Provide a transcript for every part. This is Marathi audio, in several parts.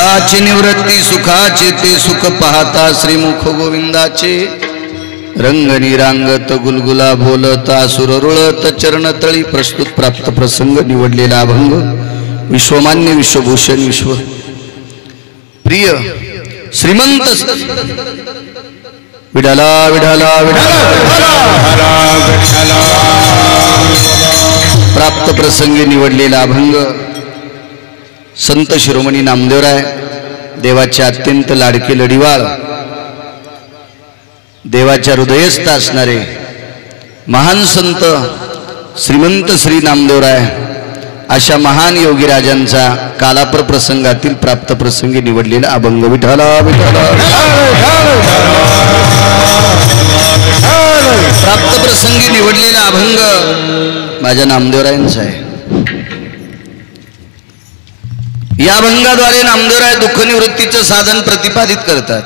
दुःखाची निवृत्ती सुखाचे ते सुख पाहता श्रीमुख गोविंदाचे रंग निरांगत गुलगुला बोलता सुर रुळत चरणतळी प्रस्तुत प्राप्त प्रसंग निवडलेला अभंग विश्वमान्य विश्वभूषण विश्व प्रिय श्रीमंत विठाला विठाला प्राप्त प्रसंगी निवडलेला अभंग संत शिरोमणी नामदेवराय देवाचे अत्यंत लाडके लढीवाळ देवाच्या हृदयस्थ असणारे महान संत श्रीमंत श्री नामदेवराय अशा महान योगीराजांचा कालापर प्रसंगातील प्राप्त प्रसंगी निवडलेला अभंग विठाला विठाला प्राप्त प्रसंगी निवडलेला अभंग माझ्या नामदेवरायांचा आहे। या अभंगाद्वारे नामदेवराय दुःख निवृत्तीचं साधन प्रतिपादित करतात।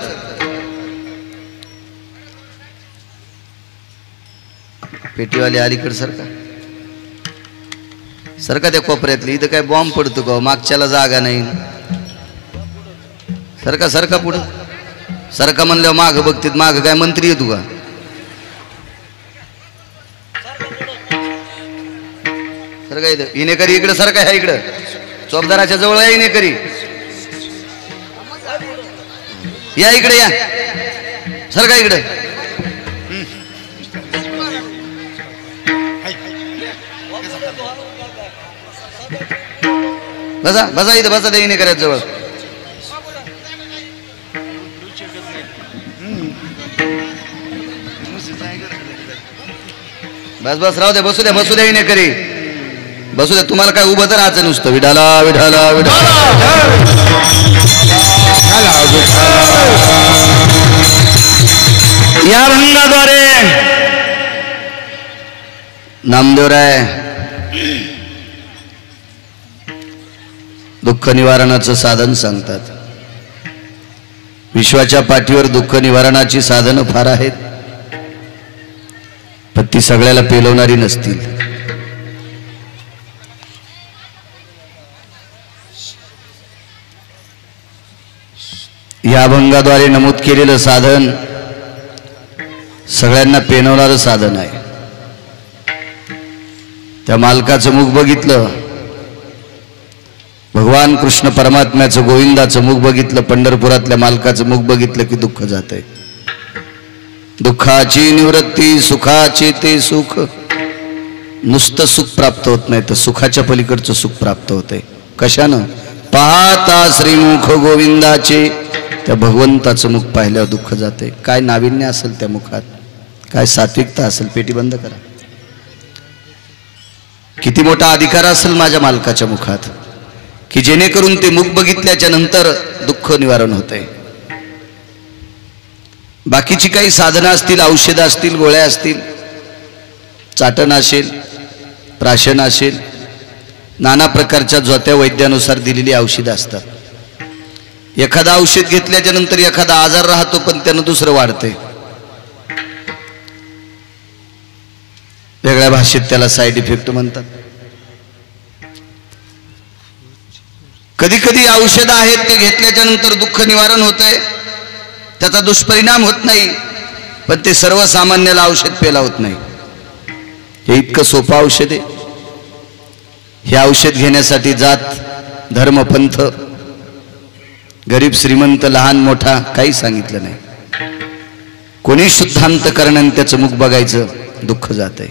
पेटीवाले अलीकडे सरका त्या कोपऱ्यातली इथं काय बॉम्ब पडतो का मागच्याला जागा नाही सरका पुढं सरका म्हणल्यावर माग बघतील माग काय मंत्री येतो का सरका इथं इनेकरी इकडे सरका ह्या इकडं चौबदाराच्या जवळ आहे इनेकरी या इकडे या सरका इकडे बसा बसा इथं बसा देईने करायचं जवळ बस बस राहू दे बसू द्या इने करी बसू द्या तुम्हाला काय उभं तर राहायचं नुसतं विठाला विठाला विठाला या अभंगाद्वारे नामदेवराय दुःख निवारणाचं साधन सांगतात। विश्वाच्या पाठीवर दुःख निवारणाची साधनं फार आहेत पण ती सगळ्याला पेलवणारी नसतील। या अभंगाद्वारे नमूद केलेलं साधन सगळ्यांना पेलवणारं साधन आहे। त्या मालकाचं मुख बघितलं भगवान कृष्ण परमात्म्याचं गोविंदाचं मुख बघितलं पंढरपुरातल्या मालकाचं मुख बघितलं की दुःख जातंय। दुःखाची निवृत्ती सुखाचे ते सुख नुसतं सुख प्राप्त होत नाही तर सुखाच्या पलीकडचं सुख प्राप्त होतंय। कशानं पाहता श्रीमुख गोविंदाचे त्या भगवंताचं मुख पाहिल्यावर दुःख जाते। काय नाविन्य असेल त्या मुखात काय सात्विकता असेल पेटी बंद करा किती मोठा अधिकार असेल माझ्या मालकाच्या मुखात की जेणेकरून ते मुख बघितल्याच्या नंतर दुःख निवारण होते। बाकीची काही साधनं असतील औषधं असतील गोळ्या असतील चाटण असेल प्राशन असेल नाना प्रकारच्या जोत्या वैद्यानुसार दिलेली औषधं असतात। एखादा औषध घेतल्याच्या नंतर एखादा आजार राहतो पण त्यानं दुसरं वाढते वेगळ्या भाषेत त्याला साइड इफेक्ट म्हणतात। कधी कधी औषध आहेत ते घेतल्याच्या नंतर दुःख निवारण होतंय त्याचा दुष्परिणाम होत नाही पण ते सर्वसामान्याला औषध पेला होत नाही। हे इतकं सोपं औषध आहे। हे औषध घेण्यासाठी जात धर्म पंथ गरीब श्रीमंत लहान मोठा काही सांगितलं नाही। कोणी शुद्धांत करणं त्याचं मुख बघायचं दुःख जातंय।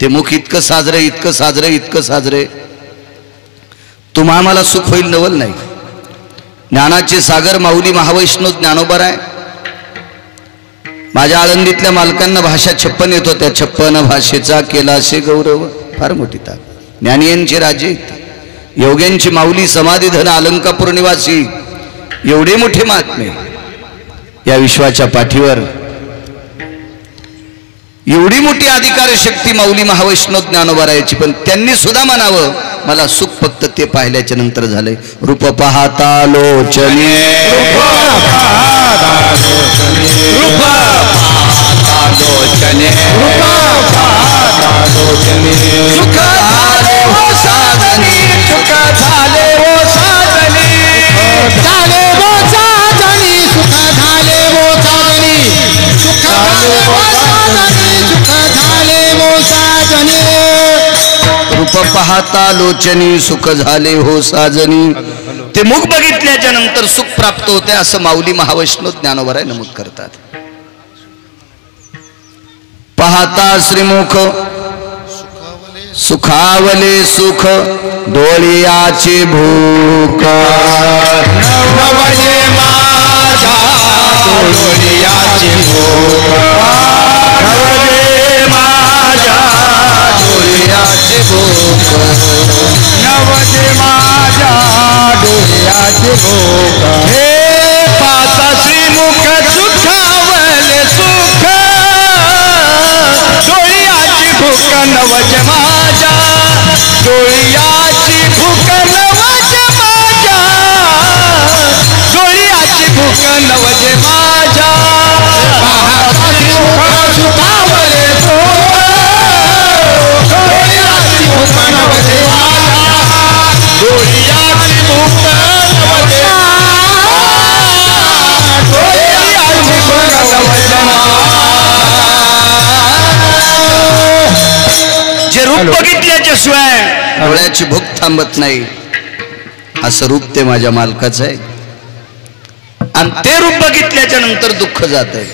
ते मुख इतकं साजरे इतकं साजरे इतकं साजरे तुम्हा आम्हाला सुख होईल नवल नाही। ज्ञानाचे सागर माऊली महावैष्णव ज्ञानोबराय माझ्या आळंदीतल्या मालकांना भाषा 56 येत होत्या 56 भाषेचा केला असे गौरव फार मोठी ताक ज्ञानियांचे राजे योग्यांची माऊली समाधी धन अलंकापूर निवासी एवढे मोठे महात्मे या विश्वाच्या पाठीवर एवढी मोठी अधिकार शक्ती माऊली महावैष्णव ज्ञानोबरायाची पण त्यांनी सुद्धा म्हणावं मला सुख फक्त ते पाहिल्याच्या नंतर झाले। रूप पाहता लोचने सुख झाले हो साधनी सुख झाले हो साधनी झाले पाहता लोचनी सुख झाले हो साजनी. ते मुख बघितल्याच्या नंतर सुख प्राप्त होते असं माऊली महावैष्णव ज्ञानोबराय नमूद करतात. पाहता श्रीमुख सुखावले सुख डोळ्याची भूक. नवजे माझ्या डोळ्याची भूक. नवजे माझ्या डोळ्याची भूक. नवजे माझ्या डोळ्याची भूक. हे पाहता श्रीमुख सुखावले सुख डोळ्याची भूक. नवजे माझ्या डोळ्याची भूक. नवजे माझ्या डोळ्याची भूक. नवजे माझ्या सुखावले सुख डोळ्याची भूक. नवजे माझ्या डोळ्याची भूक. नवजे डोळ्याची भूक. नवजे जे रूप बघितल्याच्या शिवाय डोळ्याची भूक थांबत नाही असं रूप ते माझ्या मालकाचं आहे. आणि ते रूप बघितल्याच्या नंतर दुःख जात आहे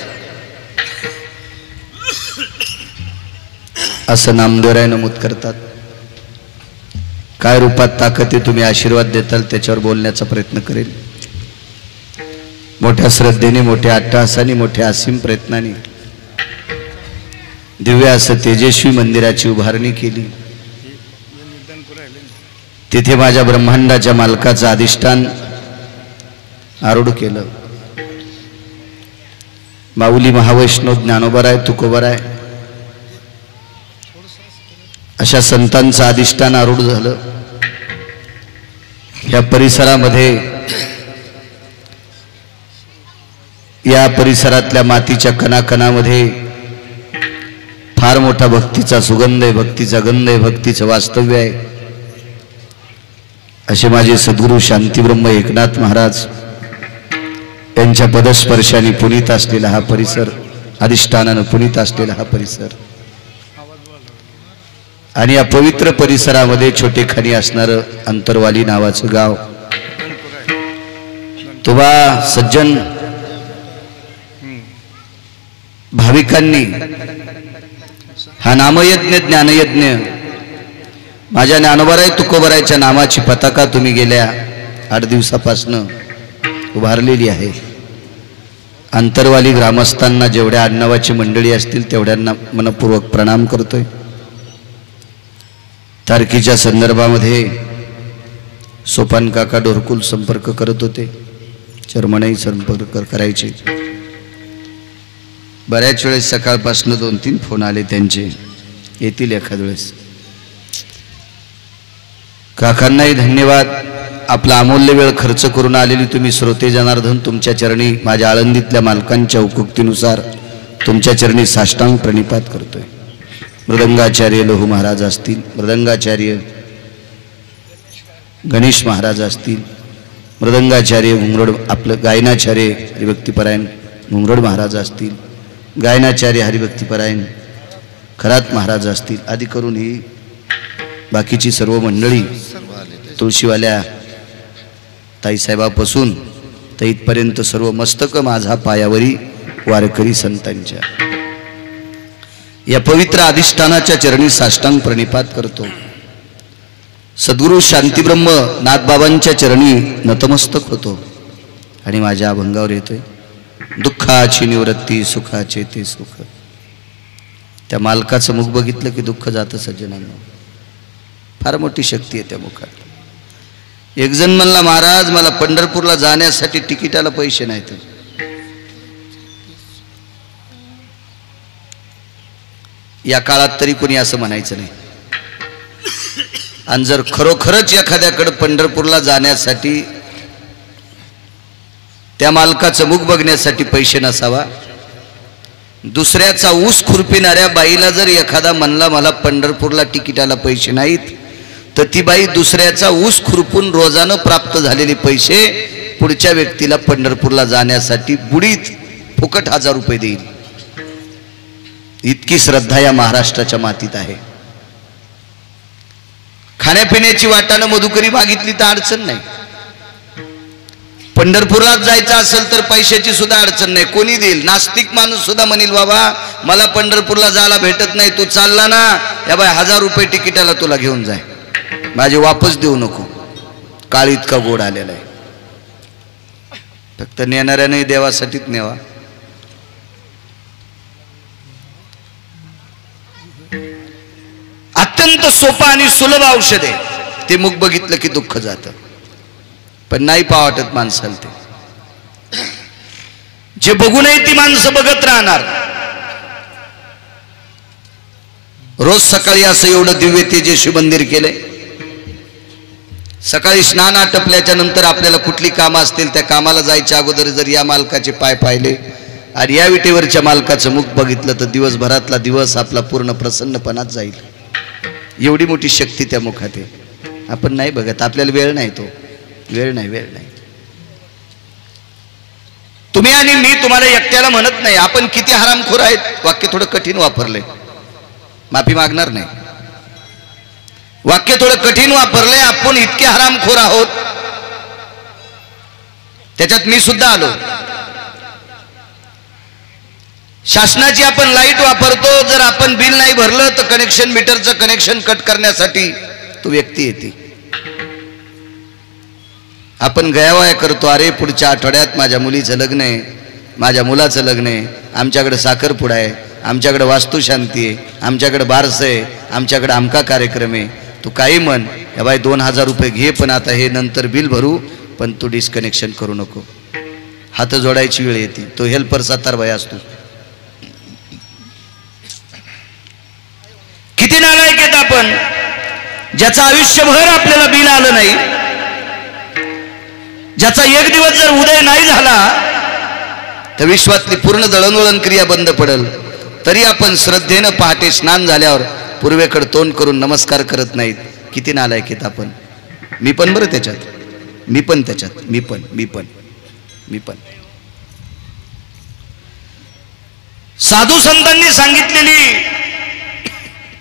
असं नामदेवराय नमूद करतात. काय रूपात ताकद आहे तुम्ही आशीर्वाद देताल त्याच्यावर बोलण्याचा प्रयत्न करेल. मोठ्या श्रद्धेने मोठ्या अट्टहासाने मोठ्या असीम प्रयत्नाने दिव्य असं तेजस्वी मंदिराची उभारणी केली. तिथे माझ्या ब्रह्मांडाच्या मालकाचं अधिष्ठान आरूढ केलं. माऊली महावैष्णव ज्ञानोबराय तुकोबराय अशा संतांचं अधिष्ठान आरूढ झालं. या परिसरामध्ये या परिसरातल्या मातीच्या कणाकणामध्ये फार मोठा भक्तीचा सुगंध आहे, भक्तीचा गंध आहे, भक्तीचं वास्तव्य आहे. असे माझे सद्गुरू शांतीब्रह्म एकनाथ महाराज यांच्या पदस्पर्शाने पुनीत असलेला हा परिसर, अधिष्ठानानं पुनीत असलेला हा परिसर आणि या पवित्र परिसरामध्ये छोटेखानी असणारं अंतरवाली नावाचं गाव. तुबा सज्जन भाविकांनी हा नामयज्ञ ज्ञानयज्ञ माझ्या ज्ञानोबराय तुकोबरायच्या नामाची पताका तुम्ही गेल्या 8 दिवसापासून उभारलेली आहे. अंतरवाली ग्रामस्थांना जेवढ्या आडनावाची मंडळी असतील तेवढ्यांना मनपूर्वक प्रणाम करतोय. तारखीच्या संदर्भामध्ये सोपान काका डोरकुल संपर्क करत होते, चर्मनही संपर्क करायचे. बऱ्याच वेळेस सकाळपासून 2-3 फोन आले त्यांचे, येतील एखाद वेळेस. काकांनाही धन्यवाद. आपला अमूल्य वेळ खर्च करून आलेली तुम्ही श्रोते जनार्दन तुमच्या चरणी माझ्या आळंदीतल्या मालकांच्या हुकुक्तीनुसार तुमच्या चरणी साष्टांग प्रणिपात करतोय. मृदंगाचार्य लोहू महाराज असतील, मृदंगाचार्य गणेश महाराज असतील, मृदंगाचार्य घुंगरड आपलं गायनाचार्य हरिभक्तीपरायण घुंगरड महाराज असतील, गायनाचार्य हरिभक्तीपरायण खरात महाराज असतील, आदी करून ही बाकीची सर्व मंडळी तुळशीवाल्या ताईसाहेबापासून तर इथपर्यंत सर्व मस्तक माझा पायावरी वारकरी संतांच्या या पवित्र अधिष्ठानाच्या चरणी साष्टांग प्रणिपात करतो. सद्गुरू शांतीब्रह्म नाथबाबांच्या चरणी नतमस्तक होतो आणि माझ्या अभंगावर येतोय दुःखाची निवृत्ती सुखाचे ते सुख. त्या मालकाचं मुख बघितलं की दुःख जातं सज्जनांना. फार मोठी शक्ती आहे त्या मुखात. एक जण म्हणला महाराज मला पंढरपूरला जाण्यासाठी तिकिटाला पैसे नाहीत. या काळात तरी कोणी असं म्हणायचं नाही. आणि जर खरोखरच एखाद्याकडे पंढरपूरला जाण्यासाठी त्या मालकाचं मुख बघण्यासाठी पैसे नसावा, दुसऱ्याचा ऊस खुरपिणाऱ्या बाईला जर एखादा म्हणला मला पंढरपूरला तिकिटाला पैसे नाहीत तर ती बाई दुसऱ्याचा ऊस खुरपून रोजानं प्राप्त झालेले पैसे पुढच्या व्यक्तीला पंढरपूरला जाण्यासाठी बुडीत फुकट 1000 रुपये देईल. इतकी श्रद्धा या महाराष्ट्राच्या मातीत आहे. खाण्यापिण्याची वाटानं मधुकरी मागितली तर अडचण नाही. पंढरपुरात जायचं असेल तर पैशाची सुद्धा अडचण नाही, कोणी देईल. नास्तिक माणूस सुद्धा म्हणेल बाबा मला पंढरपूरला जायला भेटत नाही, तू चालला ना या बाय 1000 रुपये तिकिटाला तुला घेऊन जाय, माझे वापस देऊ नको. काळ इतका गोड आलेला आहे. फक्त नेणाऱ्याने देवासाठीच नेवा. अत्यंत सोपं आणि सुलभ औषध आहे. ते मुख बघितलं की दुःख जातं, पण नाही पाहा वाटत माणसाला. ते जे बघू नये ती माणसं बघत राहणार. रोज सकाळी असं एवढं दिव्य तेजस्वी मंदिर केलंय. सकाळी स्नान आटपल्याच्या नंतर आपल्याला कुठली कामं असतील त्या कामाला जायच्या अगोदर जर या मालकाचे पाय पाहिले आणि या विटेवरच्या मालकाचं मुख बघितलं तर दिवसभरातला दिवस आपला पूर्ण प्रसन्नपणात जाईल. एवढी मोठी शक्ती त्या मुखात आहे. आपण नाही बघत, आपल्याला वेळ नाही. तो वेळ नाही. तुम्ही आणि मी तुम्हाला एकट्याला म्हणत नाही. आपण किती हरामखोर आहेत. वाक्य थोडं कठीण वापरले, माफी मागणार नाही. वाक्य थोडं कठीण वापरले. आपण इतके हरामखोर आहोत, त्याच्यात मी सुद्धा आलो. शासनाची आपण लाईट वापरतो, जर आपण बिल नाही भरलं तर कनेक्शन मीटरचं कनेक्शन कट करण्यासाठी तो व्यक्ती येते. आपण गयावया करतो, अरे पुढच्या आठवड्यात माझ्या मुलीचं लग्न आहे, माझ्या मुलाचं लग्न आहे, आमच्याकडे साखरपुडा आहे, आमच्याकडे वास्तुशांती आहे, आमच्याकडे बारसं आहे, आमच्याकडे आमका कार्यक्रम आहे. तू काही म्हण, या बाई 2000 रुपये घे, पण आता हे नंतर बिल भरू, पण तू डिस्कनेक्शन करू नको. हात जोडायची वेळ येते. तो हेल्पर 7 बाई असतो. किती नालायक आहेत आपण, ज्याचं आयुष्यभर आपल्याला बिल आलं नाही, ज्याचा एक दिवस जर उदय नाही झाला तर विश्वातली पूर्ण दळणवळण क्रिया बंद पडेल. तरी आपण श्रद्धेनं पहाटे स्नान झाल्यावर पूर्वेकडे तोंड करून नमस्कार करत नाहीत. किती नालायक आहेत आपण. मी पण बरं त्याच्यात, मी पण साधू संतांनी सांगितलेली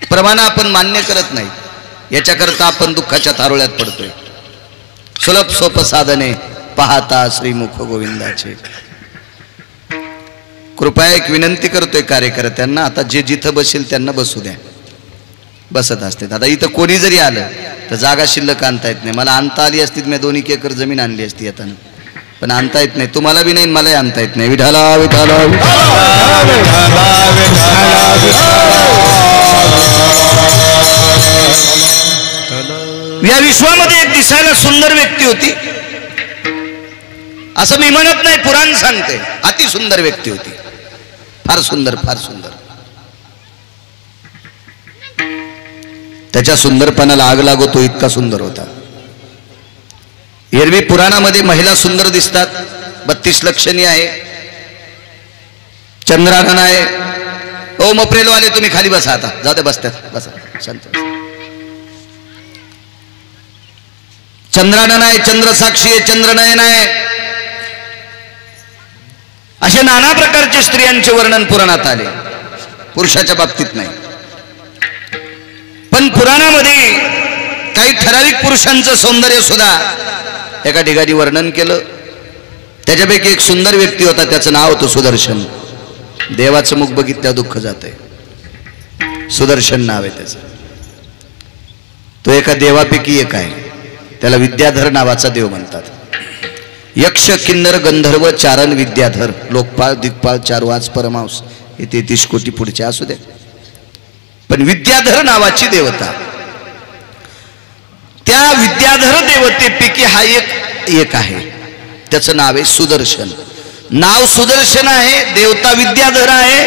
प्रमाण आपण मान्य करत नाही. याच्याकरता आपण दुःखाच्या तारुळ्यात पडतोय. सुलभ सोपं साधने पाहता श्रीमुख गोविंदाचे. कृपया एक विनंती करतोय कार्यकर्त्यांना, आता जे जिथं बसेल त्यांना बसू द्या. बसत असते. आता इथं कोणी जरी आलं तर जागा शिल्लक आणता येत नाही. मला आणता आली असती, मी 2 एकर जमीन आणली असती येताना, पण आणता येत नाही. तुम्हाला बी नाही, मलाही आणता येत नाही. विठाला विठाला या विश्वामध्ये एक दिसायला सुंदर व्यक्ती होती. असं मी म्हणत नाही, पुराण सांगते. अति सुंदर व्यक्ती होती. फार सुंदर. त्याच्या सुंदरपणाला आग लागतो, इतका सुंदर होता. एरवी पुराणामध्ये महिला सुंदर दिसतात. 32 लक्षणी आहे, चंद्रानन आहे. ओ मप्रेलवाले तुम्ही खाली बसा, आता जाऊ दे, बसतात, बसा शांत. चंद्रानन आहे, चंद्रसाक्षी आहे, चंद्रनयन आहे. असे नाना प्रकारचे स्त्रियांचे वर्णन पुराणात आले. पुरुषाच्या बाबतीत नाही. पण पुराणामध्ये काही ठराविक पुरुषांचं सौंदर्य सुद्धा एका ठिकाणी वर्णन केलं. त्याच्यापैकी एक सुंदर व्यक्ती होता, त्याचं नाव होतं सुदर्शन. देवाचं मुख बघितल्या दुःख जातंय. सुदर्शन नाव आहे त्याचं. तो एका देवापैकी एक आहे. त्याला विद्याधर नावाचा देव म्हणतात. यक्ष किन्नर गंधर्व चारण विद्याधर, लोकपाळ दिग्पाळ चारवाच परमांस, हे 33 कोटी पुढचे असू दे. पण विद्याधर नावाची देवता, त्या विद्याधर देवतेपैकी हा एक आहे. त्याचं नाव आहे सुदर्शन. नाव सुदर्शन आहे, देवता विद्याधर आहे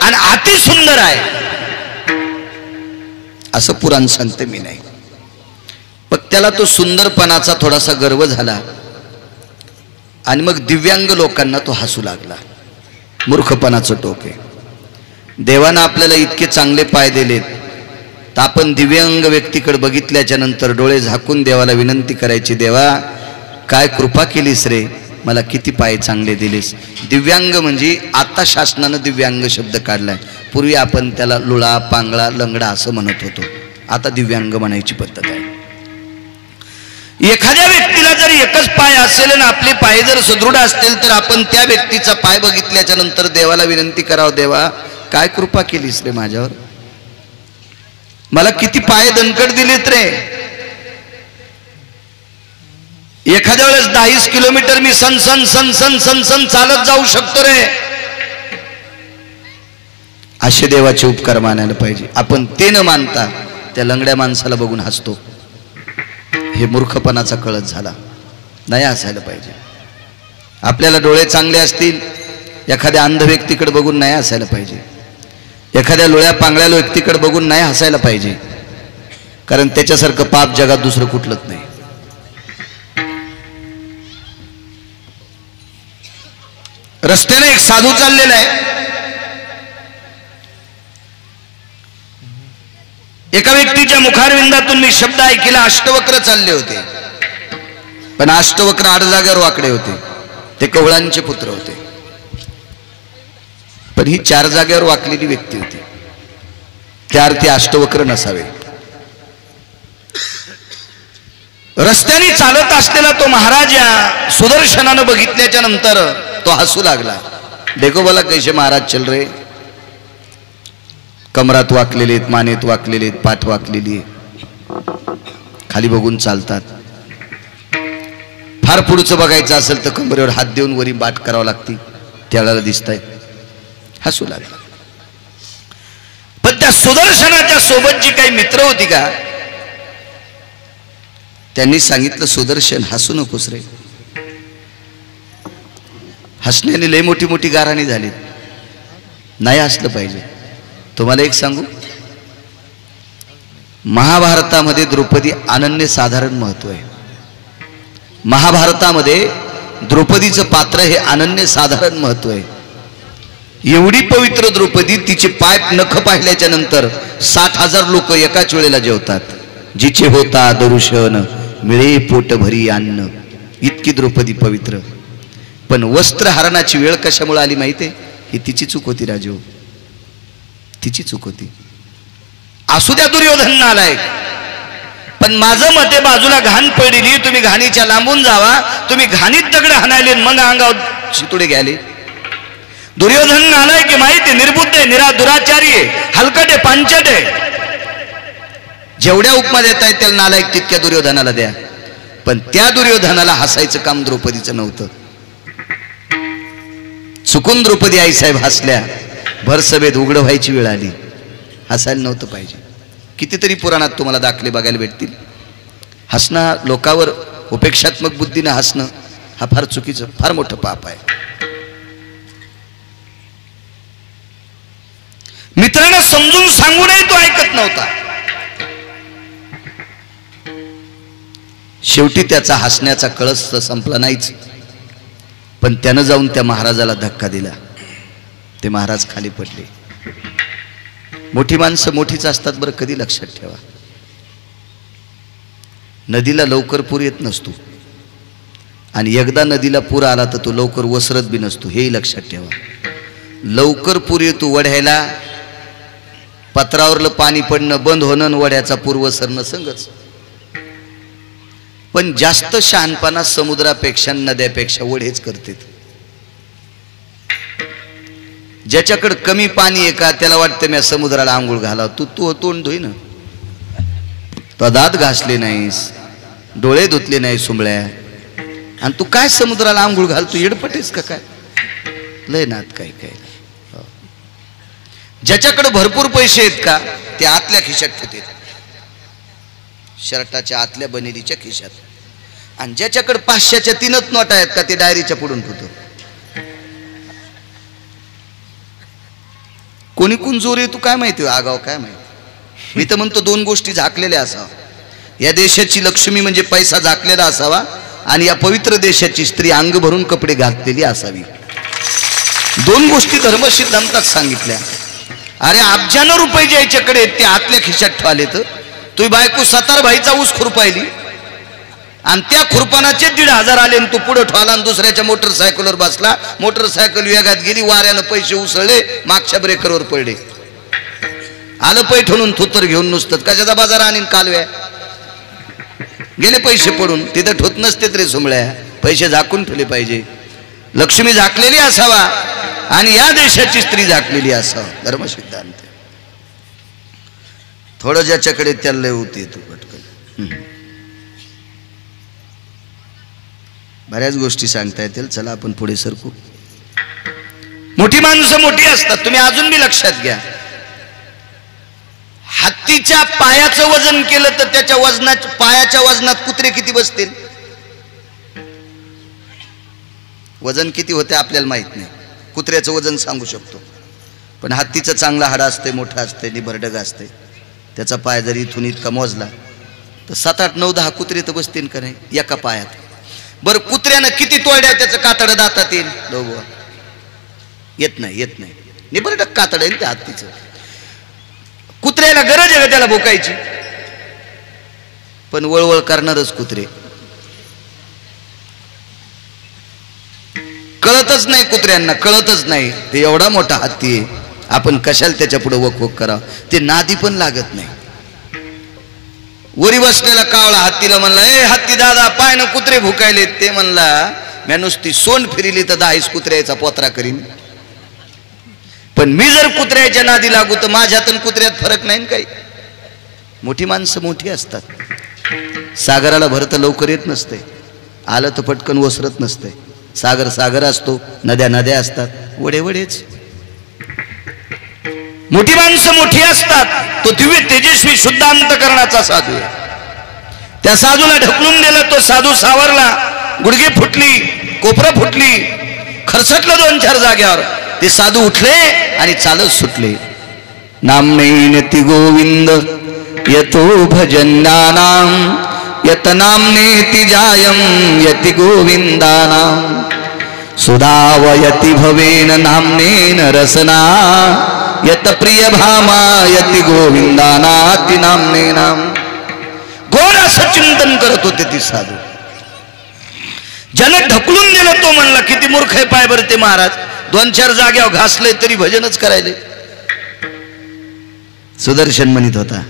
आणि अति सुंदर आहे असं पुराण सांगते. मी नाही. पण त्याला तो सुंदरपणाचा थोडासा गर्व झाला आणि मग दिव्यांग लोकांना तो हसू लागला. मूर्खपणाचं टोक आहे. देवानं आपल्याला इतके चांगले पाय दिलेत, तर आपण दिव्यांग व्यक्तीकडे बघितल्याच्या नंतर डोळे झाकून देवाला विनंती करायची, देवा काय कृपा केलीस रे, मला किती पाय चांगले दिलेस. दिव्यांग म्हणजे आता शासनानं दिव्यांग शब्द काढलाय. पूर्वी आपण त्याला लुळा, पांगळा, लंगडा असं म्हणत होतो. आता दिव्यांग म्हणायची पद्धत आहे. एखाद्या व्यक्तीला जर एकच पाय असेल आणि आपले पाय जर सुदृढ असतील तर आपण त्या व्यक्तीचा पाय बघितल्याच्या नंतर देवाला विनंती करावं, देवा काय कृपा केलीस रे माझ्यावर, मला किती पाय दणकट दिलेत रे. एखाद्या वेळेस 10 किलोमीटर मी सन सन सन सन सन सन चालत जाऊ शकतो रे. असे देवाचे उपकार मानायला पाहिजे. आपण ते न मानता त्या लंगड्या माणसाला बघून हसतो, हे मूर्खपणाचा कळत झाला. नाही हसायला पाहिजे. आपल्याला डोळे चांगले असतील, एखाद्या अंध व्यक्तीकडे बघून नाही हसायला पाहिजे. एखाद्या लोळ्या पांगळ्या व्यक्तीकडे बघून नाही हसायला पाहिजे, कारण त्याच्यासारखं पाप जगात दुसरं कुठलंच नाही. रस्त्याने एक साधू चाललेला आहे. एका व्यक्तीच्या मुखारविंदातून मी शब्द ऐकला, अष्टवक्र चालले होते, पण अष्टवक्र आड जागेवर वाकडे होते. ते कवळांचे पुत्र होते, पण ही 4 जागेवर वाकलेली व्यक्ती होती. त्या अर्थी अष्टवक्र नसावे. रस्त्याने चालत असलेला तो महाराज या सुदर्शनानं बघितल्याच्या नंतर तो हसू लागला. देखो बोला कैसे महाराज चल रहे, कमरात वाकलेले आहेत, मानेत वाकलेले आहेत, पाठ वाकलेली आहे, खाली बघून चालतात. फार पुढचं बघायचं असेल तर कमरेवर हात देऊन वरी बाट करावं लागते, त्याला दिसतंय. हसू लागला. पण त्या सुदर्शनाच्या सोबत जी काही मित्र होती का, त्यांनी सांगितलं, सुदर्शन हसू नकोस रे, हसण्याने लय मोठी मोठी गाराणी झाली, नाही हसलं पाहिजे. तुम्हाला एक सांगू, महाभारतामध्ये द्रौपदी अनन्यसाधारण महत्व आहे. महाभारतामध्ये द्रौपदीचं पात्र हे अनन्यसाधारण महत्व आहे. एवढी पवित्र द्रौपदी, तिचे पाय नख पाहिल्याच्या नंतर 60,000 लोक एकाच वेळेला जेवतात. जिचे होता दरुशन मिळे पोट भरी अन्न, इतकी द्रौपदी पवित्र. पण वस्त्रहरणाची वेळ कशामुळे आली माहितीये? ही तिची चूक होती राजू, तिची चूक होती. असू द्या दुर्योधन नालायक, पण माझं मते बाजूला घाण पडली, तुम्ही घाणीच्या लांबून जावा. तुम्ही घाणीत दगड हाणायले मग अंगावर शितुडे घ्याले. दुर्योधन नालायक की माहिती, निर्बुद्ध आहे, दुराचारी आहे, हलकट आहे, पांचट आहे. जेवढ्या उपमा देत आहेत त्याला नालायक तितक्या दुर्योधनाला द्या. पण त्या दुर्योधनाला हसायचं काम द्रौपदीचं नव्हतं. चुकून द्रौपदी आईसाहेब हसल्या, भर सभेत उघड व्हायची वेळ आली. हसायला नव्हतं पाहिजे. कितीतरी पुराणात तुम्हाला दाखले बघायला भेटतील. हसणं, लोकावर उपेक्षात्मक बुद्धीनं हसणं, हा फार चुकीचं, फार मोठं पाप आहे. मित्रांना समजून सांगूनही तो ऐकत नव्हता. शेवटी त्याचा हसण्याचा कळस संपला नाहीच, पण त्यानं जाऊन त्या महाराजाला धक्का दिला. ते महाराज खाली पडले. मोठी माणसं मोठीच असतात बरं, कधी लक्षात ठेवा. नदीला लवकर पूर येत नसतो, आणि एकदा नदीला पूर आला तर तो लवकर वसरत बी नसतो, हेही लक्षात ठेवा. लवकर पूर येतो वढ्याला, पत्रावरलं पाणी पडणं बंद होणं, वढ्याचा पूर वसरणं संगच. पण जास्त शहाणपणा समुद्रापेक्षा नद्यापेक्षा वढेच करतात. ज्याच्याकडे कमी पाणी आहे का त्याला वाटतं मी समुद्राला आंघोळ घालावं. तू तोंड धुई ना, तो दात घासले नाहीस, डोळे धुतले नाही सुंबळ्या, आणि तू काय समुद्राला आंघोळ घालतो? येडपटेस का काय? लय नात काय काय. ज्याच्याकडे भरपूर पैसे आहेत का ते आतल्या खिशात ठेवतात, शर्टाच्या आतल्या बनेलीच्या खिशात. आणि ज्याच्याकडे 500च्या 3च नोटा आहेत का ते डायरीच्या पुढून ठेवतो. कोणी कोण जोर येतो काय माहिती, आगाव काय माहिती. मी तर म्हणतो 2 गोष्टी झाकलेल्या असावा. या देशाची लक्ष्मी म्हणजे पैसा झाकलेला असावा, आणि या पवित्र देशाची स्त्री अंग भरून कपडे घातलेली असावी. 2 गोष्टी धर्मसिद्धांतात सांगितल्या. अरे अब्जानं रुपये ज्याच्याकडे ते आतल्या खिशात ठेवले. तर तुझी बायको 7 भाईचा ऊस खुरपायली, आणि त्या खुरपानाचे 1,500 आले, आणि तू पुढे ठेवला आणि दुसऱ्याच्या मोटरसायकलवर बसला. मोटरसायकल वेगात गेली, वाऱ्यानं पैसे उसळले, मागच्या ब्रेकरवर पडले. आलं पैठणून थुत्तर घेऊन नुसतं कशाचा बाजार आणीन कालव्या गेले पैसे पडून तिथं ठोत नसते तरी सुमळ्या पैसे झाकून ठेवले पाहिजे लक्ष्मी झाकलेली असावा आणि या देशाची स्त्री झाकलेली असावा धर्मसिद्धांत थोडं ज्याच्याकडे त्याला लय होते तू पटकन बऱ्याच गोष्टी सांगता येतील चला आपण पुढे सरकू मोठी माणसं मोठी असतात तुम्ही अजून बी लक्षात घ्या हत्तीच्या पायाचं वजन केलं तर त्याच्या वजनात पायाच्या वजनात कुत्रे किती बसतील वजन किती होते आपल्याला माहित नाही कुत्र्याचं वजन सांगू शकतो पण हत्तीचं चांगला हाडा असते मोठा असते निभरडग असते त्याचा पाय जरी इथून इतका मोजला तर 7, 8, 9, 10 कुत्रे तर बसतील का नाही एका पायात बरं कुत्र्यानं किती तोड्या त्याचं कातड दातात येईल दोघं येत नाही निभरडग कातड आहे त्या हत्तीचं कुत्र्याला गरज आहे त्याला भोकायची पण वळवळ करणारच कुत्रे कळतच नाही कुत्र्यांना कळतच नाही ते एवढा मोठा हत्ती आहे आपण कशाला त्याच्या पुढे वक करावं ते नादी पण लागत नाही वरी बसलेला कावळा हत्तीला म्हणला ए हत्ती दादा पाय ना कुत्रे भुकायले ते म्हणला मी नुसती सोंड फिरली तर 10 कुत्र्याचा पोत्रा करीन पण मी जर कुत्र्याच्या नादी लागू तर माझ्यात आणि कुत्र्यात फरक नाही काही मोठी माणसं मोठी असतात सागराला भरत लवकर येत नसते आलं तर पटकन ओसरत नसते सागर असतो नद्या नद्या असतात वडेच मोठी माणसं मोठी असतात तो दिव्य तेजस्वी शुद्ध अंतकरणाचा साधू आहे त्या साधूला ढकलून दिलं तो साधू सावरला गुडघे फुटली कोपरं फुटली खरसटलं 2-4 जाग्यावर ते साधू उठले आणि चालत सुटले नामनेति गोविंद यतो भजन्यानां यत नामनेति जायं यति गोविंदानां सुधावयति भवेन नामनेन रसना यत प्रिय भामा यति गोविंदानाति नामनेनां गोड असं चिंतन करत होते ती साधू ज्याला ढकलून दिलं तो म्हणला किती मूर्ख आहे पाय बरं ते महाराज 2-4 जाग्यावर घासले तरी भजनच करायले सुदर्शन म्हणत होता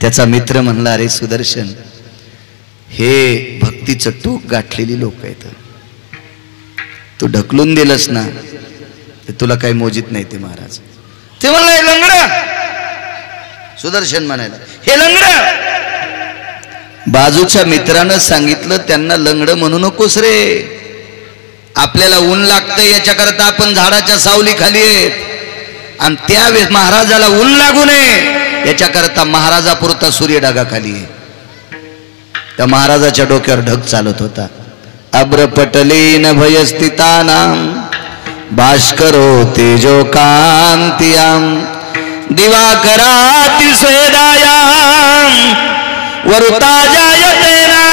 त्याचा मित्र म्हणला अरे सुदर्शन हे भक्तीचं टोक गाठलेली लोक आहेत तू ढकलून दिलंस ना ते तुला काही मोजित नाही ते महाराज ते म्हणलं हे लंगडा सुदर्शन म्हणायला हे लंगडा बाजूच्या मित्रानं सांगितलं त्यांना लंगड म्हणू नकोस रे आपल्याला ऊन लागतं याच्याकरता आपण झाडाच्या सावली खाली आहेत आणि त्यावेळेस महाराजाला ऊन लागू नये याच्याकरता महाराजापुरता सूर्य ढगा खाली आहे त्या महाराजाच्या डोक्यावर ढग चालत होता अब्रपटलेन भयस्थितानां भास्करो तेजो कांतियां दिवाकराति स्वेदायां वरुता जायतेना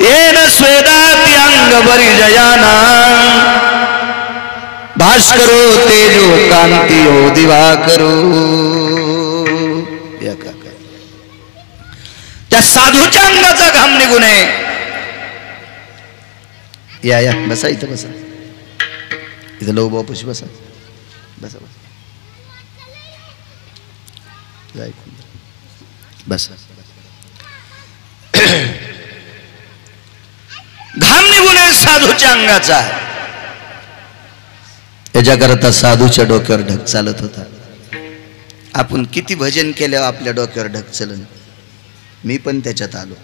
येन स्वेदाति अंगपरिजयाना भास्करो तेजो कांतियो दिवाकरो त्या साधूच्या अंगाचा घाम निघू नये या बसा इथं बसा इथं लो बापूशी बसा बसा बसा घाम निघू नये साधूच्या अंगाचा याच्याकरता साधूच्या डोक्यावर ढग चालत होता आपण किती भजन केल्यावर आपल्या डोक्यावर ढग चलन मी पण त्याच्यात आलो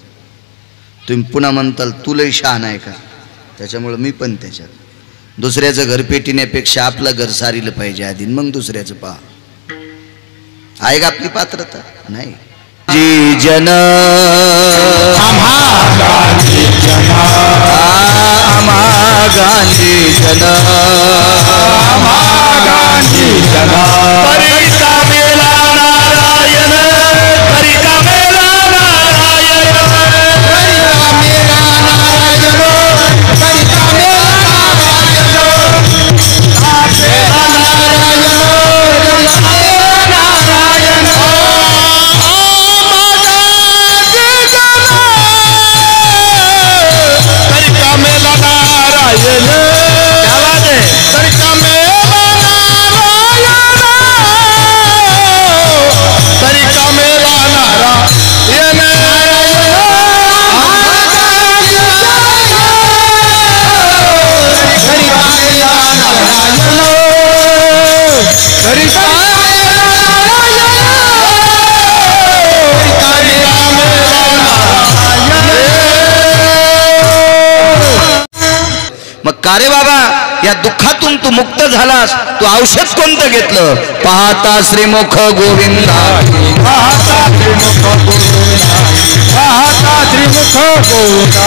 तुम्ही पुन्हा म्हणताल तुलाही शहाण आहे का त्याच्यामुळे मी पण त्याच्यात दुसऱ्याचं घर पेटण्यापेक्षा आपलं घर सारीलं पाहिजे आधी मग दुसऱ्याचं पहा आहे का आपली पात्रता नाही जी जन गांधी जन गांधी जन परिका मेला नारायण परिका मेला नारायण परिका मेला नारायण परिका मेला नारायण परिका मेला नारायण मग का रे बाबा, या दुःखातून तू मुक्त झालास, तू औषध कोणतं घेतलं? पाहता श्रीमुख गोविंदा, पाहता श्रीमुख गोविंदा, पाहता श्रीमुख गोविंदा,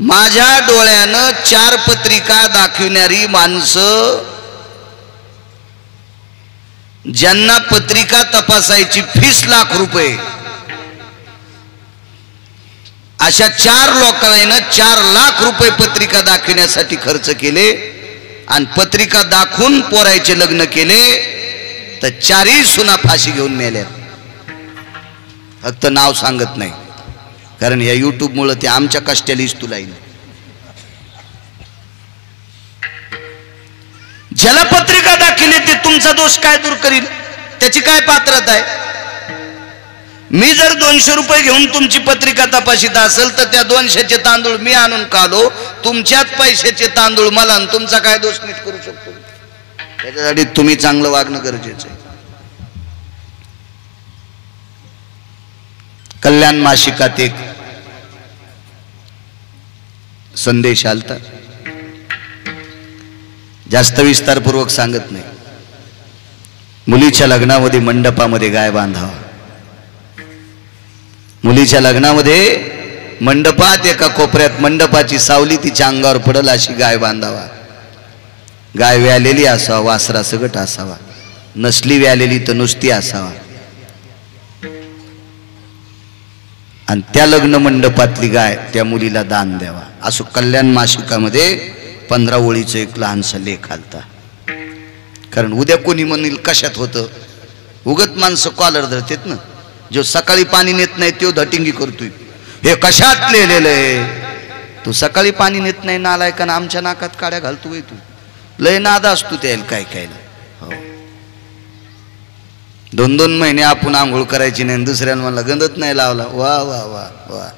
माझ्या डोळ्यानं 4 पत्रिका दाखविणारी माणसं, ज्यांना पत्रिका तपासायची फीस ₹1,00,000, अशा 4 लोकांना ₹4,00,000 पत्रिका दाखविण्यासाठी खर्च केले आणि पत्रिका दाखवून पोरायचे लग्न केले, तर 4ही सुना फाशी घेऊन मेल्या. फक्त नाव सांगत नाही, कारण या YouTube मुळे ते आमच्या कष्टालीच तुला येईल. ज्याला पत्रिका दाखवली ते तुमचा दोष काय दूर करील? त्याची काय पात्रता आहे? मी जर ₹200 घेऊन तुमची पत्रिका तपासित असेल तर त्या 200चे तांदूळ मी आणून खालो, तुमच्याच पैशाचे तांदूळ मला, आणि तुमचा काय दोष नीट करू शकतो? त्याच्यासाठी तुम्ही चांगलं वागणं गरजेचं आहे. कल्याण मासिकात एक संदेश आलता, जास्त विस्तारपूर्वक सांगत नाही. मुलीच्या लग्नामध्ये मंडपामध्ये गाय बांधावा. मुलीच्या लग्नामध्ये मंडपात एका कोपऱ्यात मंडपाची सावली तिच्या अंगावर पडल अशी गाय बांधावा. गाय व्यालेली असावा, वासरा सगट असावा, नसली व्यालेली तर नुसती असावा. आणि त्या लग्न मंडपातली गाय त्या मुलीला दान द्यावा. असं कल्याण मासिकामध्ये 15 ओळीचं एक लहानसा लेख आलता. कारण उद्या कोणी म्हणेल कशात होतं, उगत माणसं कॉलर धरतेत ना, जो सकाळी पाणी नेत नाही तो धटिंगी करतोय, हे कशात लिहिलेलं आहे? तू सकाळी पाणी नेत नाही नालायकानं, आमच्या नाकात काड्या घालतोय, तू लय नादा असतो त्याला काय काय. हो, 2-2 महिने आपण आंघोळ करायची नाही, दुसऱ्याला मला गंधत नाही लावला. वा वा वा वा,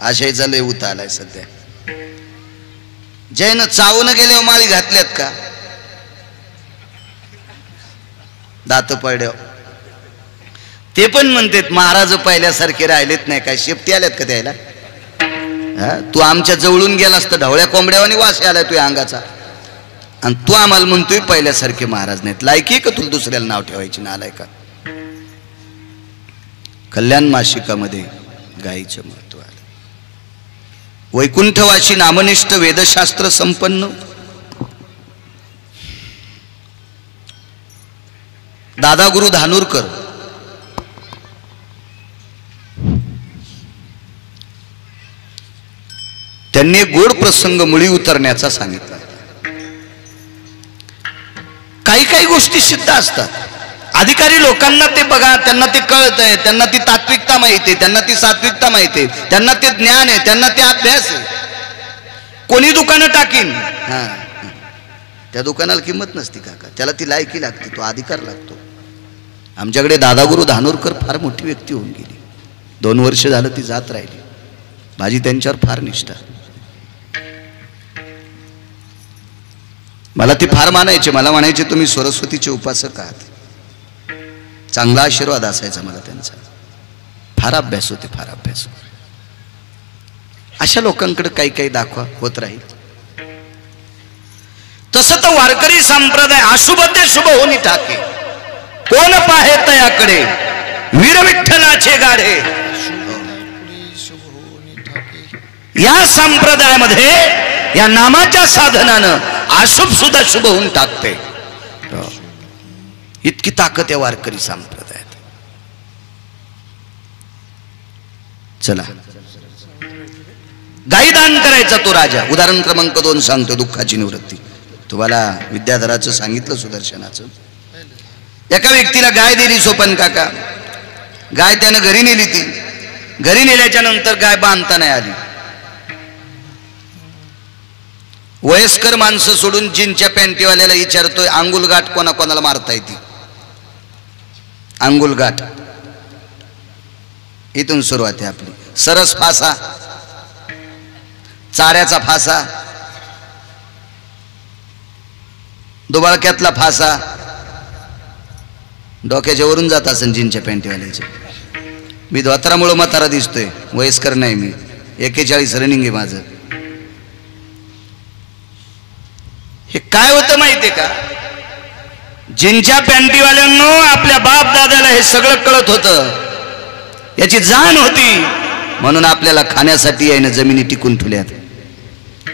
आशायचा लय उत आलाय सध्या. जैन चावून गेल्यावर माळी घातल्यात का? दात पडल्यावर ते पण म्हणतात महाराज पहिल्यासारखे राहिलेत नाही काय, शेपटी आल्यात का त्याला? तू आमच्या जवळून गेलास तर ढवळ्या कोंबड्यावानी वास आलाय तुझ्या अंगाचा, आणि तू आम्हाला म्हणतोय पहिल्यासारखे महाराज नाहीत. लायकी का तुला दुसऱ्याला नाव ठेवायची नालाय का? कल्याण मासिकामध्ये गायीचं महत्व आलं. वैकुंठवासी नामनिष्ठ वेदशास्त्र संपन्न दादागुरु धानूरकर त्यांनी गोड प्रसंग मुळी उतरण्याचा सांगितला. काही काही गोष्टी सिद्ध असतात. अधिकारी लोकांना ते बघा, त्यांना ते कळत आहे, त्यांना ती तात्विकता माहिती आहे, त्यांना ती सात्विकता माहिती आहे, त्यांना ते ज्ञान आहे, त्यांना ते अभ्यास आहे. कोणी दुकानं टाकीन, त्या दुकानाला किंमत नसती काका, त्याला ती लायकी लागते, तो अधिकार लागतो. आमच्याकडे दादागुरु धानोरकर फार मोठी व्यक्ती होऊन गेली. 2 वर्ष झालं ती जात राहिली. माझी त्यांच्यावर फार निष्ठा. मला ती फार मानायचे. मला म्हणायचे तुम्ही सरस्वतीचे उपासक आहात. चांगला आशीर्वाद असायचा मला त्यांचा. फार अभ्यास होते, फार अभ्यास. अशा लोकांकडे काही काही दाखवा होत राहील. तसं तर वारकरी संप्रदाय अशुभ ते शुभ होनी टाके. कोण पाहे तयाकडे वीर विठ्ठलाचे गाढे. या संप्रदायामध्ये या नामाच्या साधनानं अशुभ सुद्धा शुभ होऊन टाकते. इतकी ताकद या वारकरी संप्रदायात. चला, गाई दान करायचा तो राजा. उदाहरण क्रमांक 2 सांगतो, दुःखाची निवृत्ती. तुम्हाला विद्याधराचं सांगितलं, सुदर्शनाचं. एका व्यक्तीला गाय दिली सोपन काका. गाय त्यानं घरी नेली. ती घरी नेल्याच्या नंतर गाय बांधता नाही आली. वयस्कर माणसं सोडून जीनच्या पॅन्टीवाल्याला विचारतोय, अंगुलगाठ कोणाकोणाला मारता येते? अंगुलगाठ. इथून सुरुवात आहे आपली. सरस फासा, चाऱ्याचा फासा, दुबाळक्यातला फासा. डोक्याच्या वरून जात असेल जीनच्या पॅन्टीवाल्याचे. मी धोत्रामुळं म्हातारा दिसतोय, वयस्कर नाही मी. 41 रनिंग आहे माझं. हे काय होतं माहितीये का? जिनच्या पॅन्टीवाल्यांनो, आपल्या बाप दादाला हे सगळं कळत होतं, याची जाण होती. म्हणून आपल्याला खाण्यासाठी यायनं जमिनी टिकून ठेवल्यात.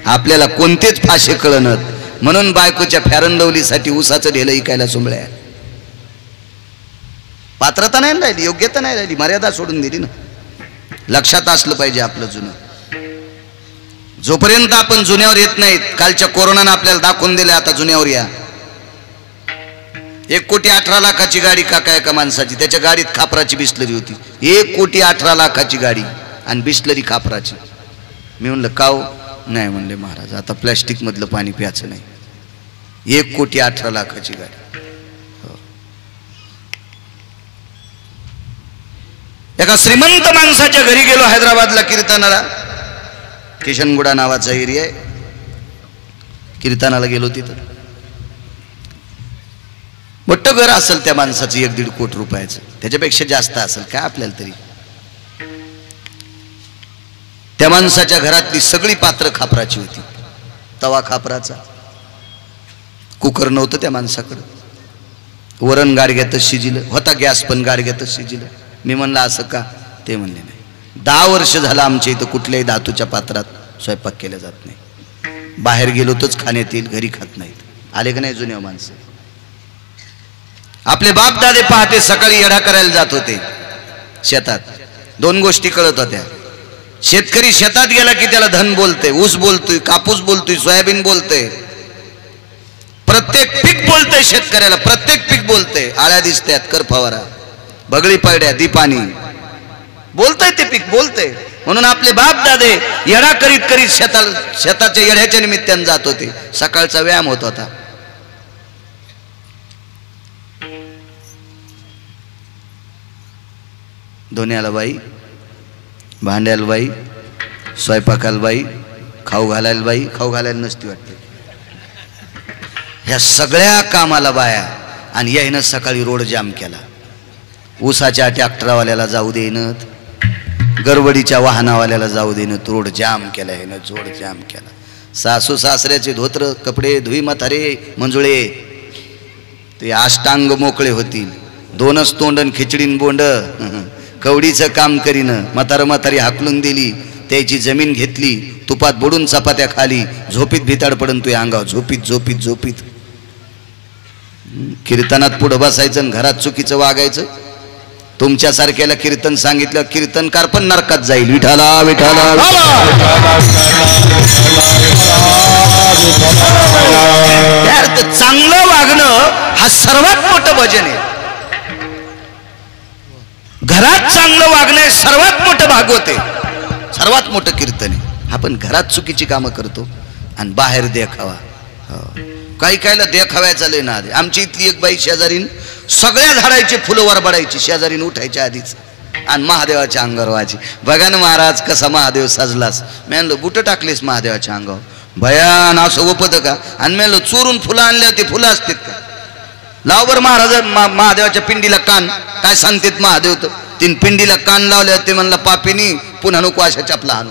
आपल्याला कोणतेच फाशे कळणत. म्हणून बायकोच्या फॅरनलवलीसाठी उसाचं ढेलं इकायला सुंबळ्या. पात्रता नाही राहिली, योग्यता नाही राहिली, मर्यादा सोडून दिली ना. लक्षात असलं पाहिजे आपलं जुनं. जोपर्यंत आपण जुन्यावर येत नाहीत, कालच्या कोरोनानं आपल्याला दाखवून दिलं, आता जुन्यावर या. 1,18,00,000ची गाडी काका एका माणसाची. त्याच्या गाडीत खापराची बिस्लरी होती. 1,18,00,000ची गाडी आणि बिस्लरी खापराची. मी म्हणलं काव? नाही म्हणले महाराज, आता प्लॅस्टिक मधलं पाणी प्यायचं नाही. 1,18,00,000ची गाडी. एका श्रीमंत माणसाच्या घरी गेलो हैदराबादला कीर्तनाला. किशनगुडा नावाचा एरिया आहे. कीर्तनाला गेलो. तिथं मोठं घर असेल त्या माणसाचं, 1-1.5 कोटी रुपयाचं. त्याच्यापेक्षा जास्त असेल काय आपल्याला तरी. त्या माणसाच्या घरातली सगळी पात्र खापराची होती. तवा खापराचा, कुकर नव्हतं त्या माणसाकडं. वरण गाडग्यातच शिजिलं होता, गॅस पण गाडग्यातच शिजिलं. मी म्हणलं असं का? ते म्हणले नाही. 10 वर्ष झालं आमच्या इथं कुठल्याही धातूच्या पात्रात स्वयंपाक केला जात नाही. बाहेर गेलो तोच खाण्यात येईल, घरी खात नाहीत. आले का नाही जुन्या माणसं? आपले बाप दादे पहाटे सकाळी येढा करायला जात होते शेतात. 2 गोष्टी कळत होत्या. शेतकरी शेतात गेला की त्याला धन बोलते, ऊस बोलतोय, कापूस बोलतोय, सोयाबीन बोलतोय, प्रत्येक पीक बोलतंय शेतकऱ्याला. प्रत्येक पीक बोलतंय. आळ्या दिसत्यात, कर फवारा, बगळी पडल्या, दीपानी बोलतंय. ते पीक बोलतंय. म्हणून आपले बाप दादे येडा करीत करीत शेताच्या येड्याच्या निमित्ताने जात होते. सकाळचा व्यायाम होत होता. धुण्याला बाई, भांड्याला बाई, स्वयंपाकाला बाई, खाऊ घालायला बाई. खाऊ घालायला नसती वाटते. ह्या सगळ्या कामाला बाया. आणि यायनं सकाळी रोड जाम केला. ऊसाच्या ट्रॅक्टरवाल्याला जाऊ देणं, गरवडीच्या वाहनावाल्याला जाऊ देणं, रोड जाम केला. ह्यानं जोड जाम केला. सासू सासऱ्याचे धोत्र कपडे धुई म्हातारे मंजुळे ते अष्टांग मोकळे होतील. 2च तोंडन खिचडीन बोंड. कवडीचं काम करीनं म्हातारी हाकलून दिली. त्याची जमीन घेतली, तुपात बुडून चपात्या खाली. झोपीत भिताड पडून तू अंगाव. झोपीत झोपीत झोपीत. कीर्तनात पुढं बसायचं आणि घरात चुकीचं वागायचं. तुमच्यासारख्याला कीर्तन सांगितलं, कीर्तनकार पण नरकात जाईल. विठाला विठाला. चांगलं वागणं हा सर्वात मोठं भजन आहे. घरात चांगलं वागणं सर्वात मोठं भागवत आहे, सर्वात मोठं कीर्तन आहे. आपण घरात चुकीची कामं करतो आणि बाहेर देखावा. काही कायला देखाव्याचा लय नाद. आमची इथली एक बाई शेजारीन सगळ्या झाडाची फुलं वरबडायची शेजारीन उठायच्या आधीच. आणि महादेवाच्या अंगावर वाजी. बघा ना महाराज कसा महादेव सजलास. मी म्हणलं बुटं टाकलीस महादेवाच्या अंगावर, भयान असं ओपत का? आणि मी म्हणलं चोरून फुलं आणल्या ते फुलं असतात का? लाव बरं महाराज महादेवाच्या पिंडीला कान. काय सांगतेत महादेव तर तीन पिंडीला कान लावले ते म्हणला पापीनी पुन्हा नको अशा चपला आणू.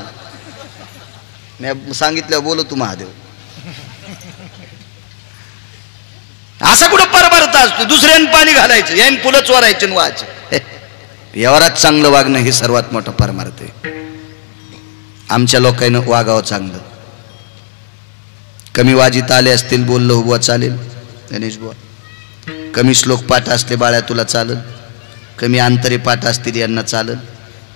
मी सांगितलं बोलो तू महादेव. असा कुठं परमार्थ असतो? दुसऱ्यानं पाणी घालायचं, यान फुलं चोरायचे व्हायचे. व्यवहारात चांगलं वागणं हे सर्वात मोठं परमार्थ आहे. आमच्या लोकांना वागावं चांगलं. कमी वाजीत आले असतील बोललो बुवा चालेल गणेश बुवा. कमी श्लोक पाठ असले बाळ्या तुला चालेल. कमी अंतरे पाठ असतील यांना चालेल.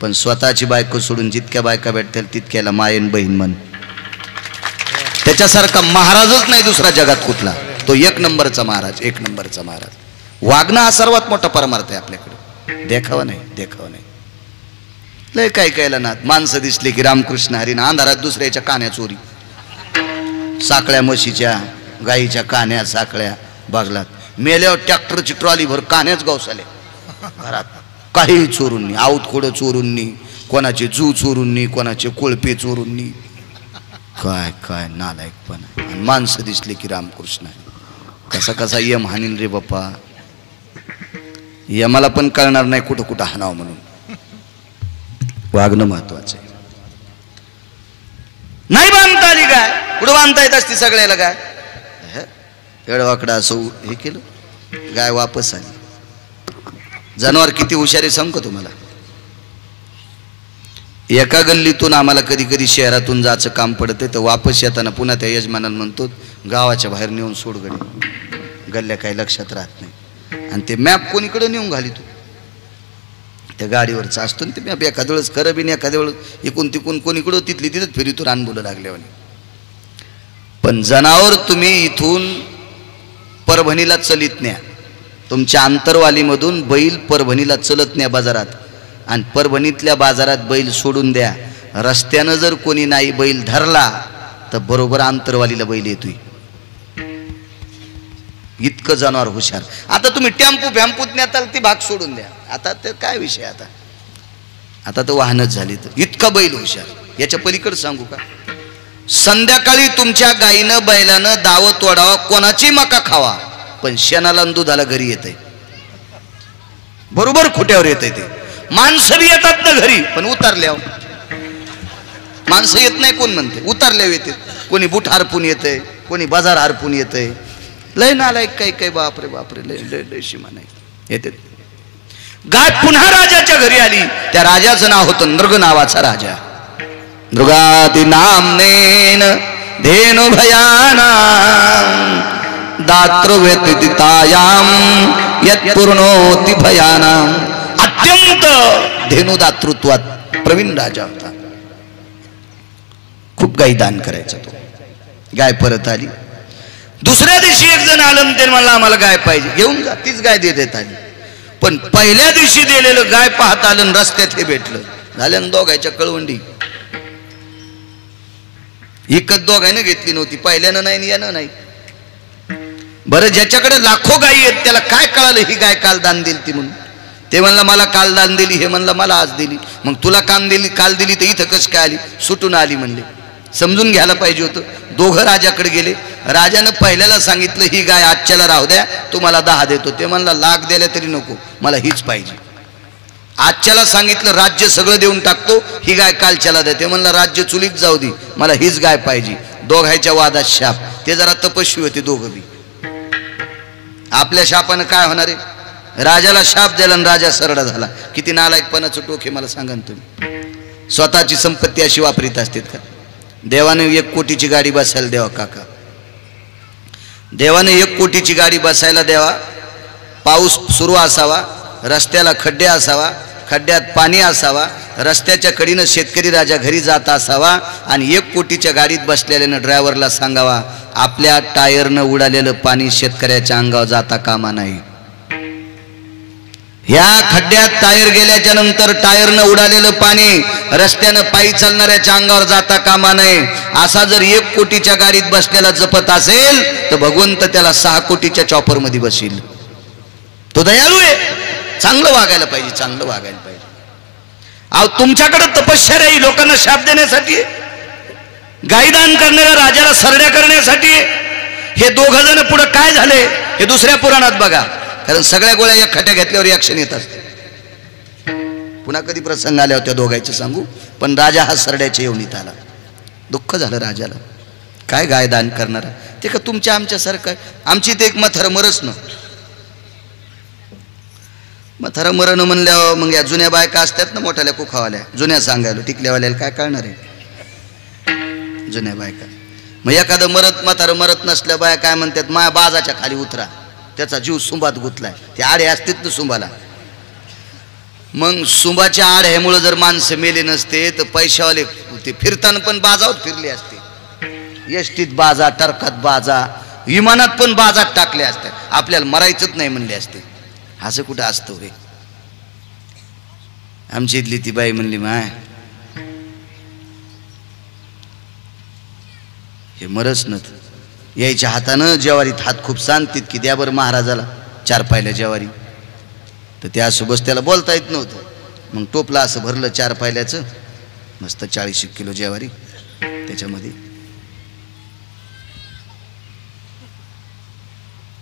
पण स्वतःची बायको सोडून जितक्या बायका भेटतील तितक्याला मायन बहीण म्हण. त्याच्यासारखा महाराजच नाही दुसरा जगात कुठला. तो एक नंबरचा महाराज, एक नंबरचा महाराज. वागणं हा सर्वात मोठा परमार्थ आहे आपल्याकडे. देखावा नाही, देखावा नाही. लय काय कायला ना माणसं दिसली की रामकृष्ण हरीना, अंधारात दुसऱ्याच्या कान्या चोरी, साखळ्या म्हशीच्या गाईच्या कान्या साखळ्या बागलात. मेल्यावर ट्रॅक्टरची ट्रॉली भर कान्याच गावसाले घरात. काही चोरूननी, आऊत खोडं चोरूननी, कोणाचे जू चोरूननी, कोणाचे कोळपे चोरूननी. काय काय नालायकपणा. आणि माणसं दिसली की रामकृष्ण. कसा कसा यम हानील रे बाप्पा. यमाला पण कळणार नाही कुठं कुठं हाणावं म्हणून. वागणं महत्वाचं आहे. नाही बांधता आली काय, कुठं बांधता येत असती सगळ्याला काय. एडवाकडा असं हे केलं, गाय वापस आली. जनावर किती हुशार आहे सांगू तुम्हाला. एका गल्लीतून आम्हाला कधी कधी शहरातून जायचं काम पडते, तर वापस येताना पुन्हा त्या यजमानाला म्हणतो गावाच्या बाहेर नेऊन सोड गडी. गल्ल्या काही लक्षात राहत नाही. आणि ते मॅप कोणीकडे नेऊन घाली तू त्या गाडीवरचा असतो ना ते मॅप. एखाद्या वेळेस खरं बी नाही, एखाद्या वेळेस इकून तिकून कोणीकडं तिथली तिथंच फिरी तू रान बोलू लागल्यावर. पण जनावर तुम्ही इथून परभणीला चलित न्या. तुमच्या आंतरवालीमधून बैल परभणीला चलत न्या बाजारात. आणि परभणीतल्या बाजारात बैल सोडून द्या. रस्त्यानं जर कोणी नाही बैल धरला तर बरोबर आंतरवालीला बैल येतोय. इतकं जनावर हुशार. आता तुम्ही टेम्पो फॅम्पूत नेताल ती भाग सोडून द्या. आता ते काय विषय. आता तर वाहनच झाली. तर इतका बैल हुशार. याच्या पलीकडे सांगू का. संध्याकाळी तुमच्या गाईनं बैलानं दावत तोडावा, कोणाची मका खावा, पण शेणाला दुधाला घरी येते. बरोबर खोट्यावर येते ते. माणसं बी येतात ना घरी, पण उतारल्यावर. माणसं येत नाही कोण म्हणते, उतारल्यावर येते. कोणी बुट हरपून येते, कोणी बाजार हरपून येते. लय नालायक काही काही. बापरे बापरे, लय लय लय सीमा नाही येते. गाय पुन्हा राजाच्या घरी आली. त्या राजाचं नाव होतं नृग नावाचा राजा. नृगाती नामनेन धेनु भयाना दात्र व्यतितायाम यत पूर्णोति भयाना. अत्यंत धेनु दातृत्वात प्रवीण राजा होता. खूप गाई दान करायचा तो. गाय परत आली. दुसऱ्या दिवशी एक जण आलं, ते म्हणलं आम्हाला गाय पाहिजे, घेऊन जा. तीच गाय देत आली. पण पहिल्या दिवशी दिलेलं गाय पाहत आलं, रस्त्यात हे भेटलं. झाल्यानं दोघायच्या कळवंडी. इकत दोघांना घेतली नव्हती, पहिल्यानं नाही यानं नाही. बरं ज्याच्याकडे लाखो गायी आहेत त्याला काय कळालं ही गाय काल दान दिली ती म्हणून. ते म्हणलं मला काल दान दिली, हे म्हणलं मला आज दिली. मग तुला काल दिली तर इथं कस काय आली, सुटून आली म्हणले. समजून घ्यायला पाहिजे होतं. दोघं राजाकडे गेले. राजानं पहिल्याला सांगितलं ही गाय आजच्याला राहू द्या, तुम्हाला 10 देतो. ते म्हणला लाख द्यायला तरी नको, मला हीच पाहिजे. आजच्याला सांगितलं राज्य सगळं देऊन टाकतो, ही गाय कालच्याला द्या. ते म्हणलं राज्य चुलीत जाऊ दे, मला हीच गाय पाहिजे. दोघांच्या वादात शाप. ते जरा तपस्वी होते दोघं बी. आपल्या शापानं काय होणार आहे. राजाला शाप दिला आणि राजा सरडा झाला. किती नालायकपणाचं टोके मला सांगा तुम्ही. स्वतःची संपत्ती अशी वापरीत असतात का. देवाने 1 कोटीची गाडी बसायला द्यावा काका. देवाने 1 कोटीची गाडी बसायला द्यावा. पाऊस सुरू असावा, रस्त्याला खड्डे असावा, खड्ड्यात पाणी असावा, रस्त्याच्या कडीनं शेतकरी राजा घरी जात असावा. आणि 1 कोटीच्या गाडीत बसलेल्यानं ड्रायव्हरला सांगावा आपल्या टायरनं उडालेलं पाणी शेतकऱ्याच्या अंगावर जाता कामा नाही. ह्या खड्ड्यात टायर गेल्याच्या नंतर टायरनं उडालेलं पाणी रस्त्यानं पायी चालणाऱ्याच्या अंगावर जाता कामा नये. असा जर 1 कोटीच्या गाडीत बसलेला जपत असेल तर भगवंत त्याला 6 कोटीच्या चॉपर मध्ये बसील. तो दयाळू आहे. चांगलं वागायला पाहिजे, चांगलं वागायला पाहिजे. अहो तुमच्याकडे तपश्चर्या आहे लोकांना शाप देण्यासाठी, गायदान करणाऱ्या राजाला सरड्या करण्यासाठी. हे दोघं जण पुढे काय झाले हे दुसऱ्या पुराणात बघा, कारण सगळ्या गोळ्या एक खट्या घेतल्यावर रिॲक्शन येत असते. पुन्हा कधी प्रसंग आल्या होत्या दोघांचे सांगू, पण राजा हा सरड्याच्या येवणीत आला. दुःख झालं राजाला, काय गायदान करणारा ते का तुमच्या आमच्यासारखं. आमची ते एक म्हातारं मरच ना, म्हातारं मरण म्हणल्यावर मग या जुन्या बायका असतात ना मोठ्याल्या कुखावाल्या, जुन्या सांगायला टिकल्यावाल्याला काय कळणार आहे जुन्या बायका. मग एखादं म्हातारं मरत नसल्या बाया काय म्हणतात, माया बाजाच्या खाली उतरा, त्याचा जीव सुंबात गुतलाय. ते आडे असतात ना सुंबाला, मग सुंबाच्या आड्यामुळे जर माणसं मेले नसते तर पैशावाले ते फिरताना पण बाजावर फिरले असते. एसटीत बाजा, टरकात बाजा, विमानात पण बाजात टाकले असते. आपल्याला मरायचंच नाही म्हणले असते. असं कुठं असतं हे. आमची इथली ती बाई म्हणली, माय हे मरच नत, यायच्या हातानं ज्वारीत हात खूप सांगतात की द्या बरं महाराजाला 4 पायल्या ज्वारी. तर त्या असोबत त्याला बोलता येत नव्हतं. मग टोपला असं भरलं 4 पायल्याचं, मस्त 40 किलो ज्वारी त्याच्यामध्ये.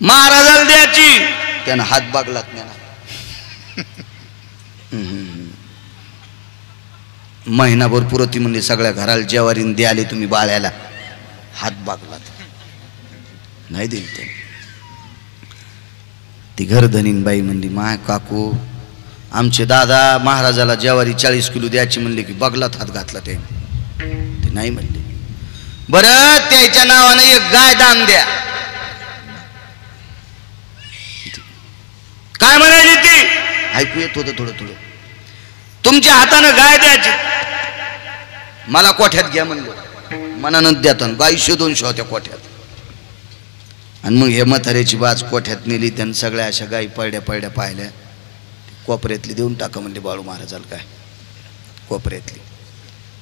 महाराजाला द्यायची, त्यानं हात बागलात त्याला. महिनाभर पुरती म्हणली सगळ्या घराला ज्वारीन द्याले तुम्ही बाळ्याला, हात बागलात नाही दिल. ते ती घरधनीन बाई म्हणली, माय काकू आमचे दादा महाराजाला ज्वारी 40 किलो द्यायची म्हणले की बगलात हात घातला. ते नाही म्हणले. बरं त्याच्या नावानं एक गाय दान द्या. काय म्हणायची ती ऐकू येत होतं थोडं थोडं. तुमच्या हातानं गाय द्यायची, मला कोठ्यात घ्या म्हणलं. मनानं द्यात गाई शोधून होत्या कोठ्यात. आणि मग हे म्हाताऱ्याची बाज कोठ्यात नेली. त्यानं सगळ्या अशा गाई पडल्या पाहिल्या. कोपऱ्यातली देऊन टाका म्हणले बाळू महाराजाला काय कोपऱ्यातली.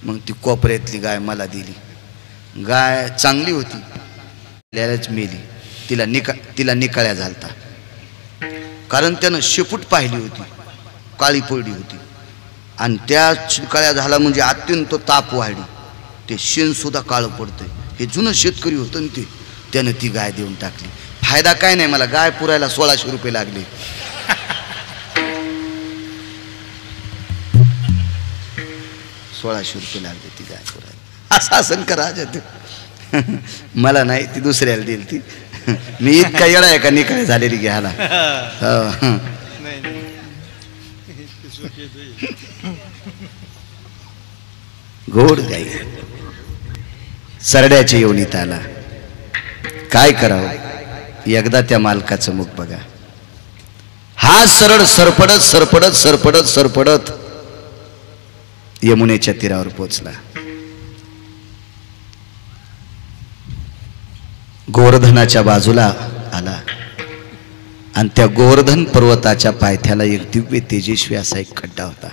मग ती कोपऱ्यातली गाय मला दिली. गाय चांगली होती, त्यालाच मेली. तिला निकाळ्या झालता, कारण त्यानं शेपूट पाहिली होती, काळी पडली होती. आणि त्या निकाळ्या झाला म्हणजे अत्यंत ताप वाढली. ते शेण सुद्धा काळं पडतंय. हे जुनं शेतकरी होतं ना ते, त्यानं ती गाय देऊन टाकली. फायदा काय नाही, मला गाय पुरायला 1600 रुपये लागले. 1600 रुपये लागले ती गाय पुरायला. असं असं का राजा ते मला नाही, ती दुसऱ्याला दिली ती. मी इतका येडा आहे का निकाय झालेली घ्यायला. गोड गाई सरड्याच्या येवणीत आला. काय करावं, एकदा त्या मालकाचं मुख बघा. हा सरळ सरपडत सरपडत सरपडत सरपडत यमुनेच्या तीरावर पोचला. गोवर्धनाच्या बाजूला आला आणि त्या गोवर्धन पर्वताच्या पायथ्याला एक दिव्य तेजस्वी असा एक खड्डा होता.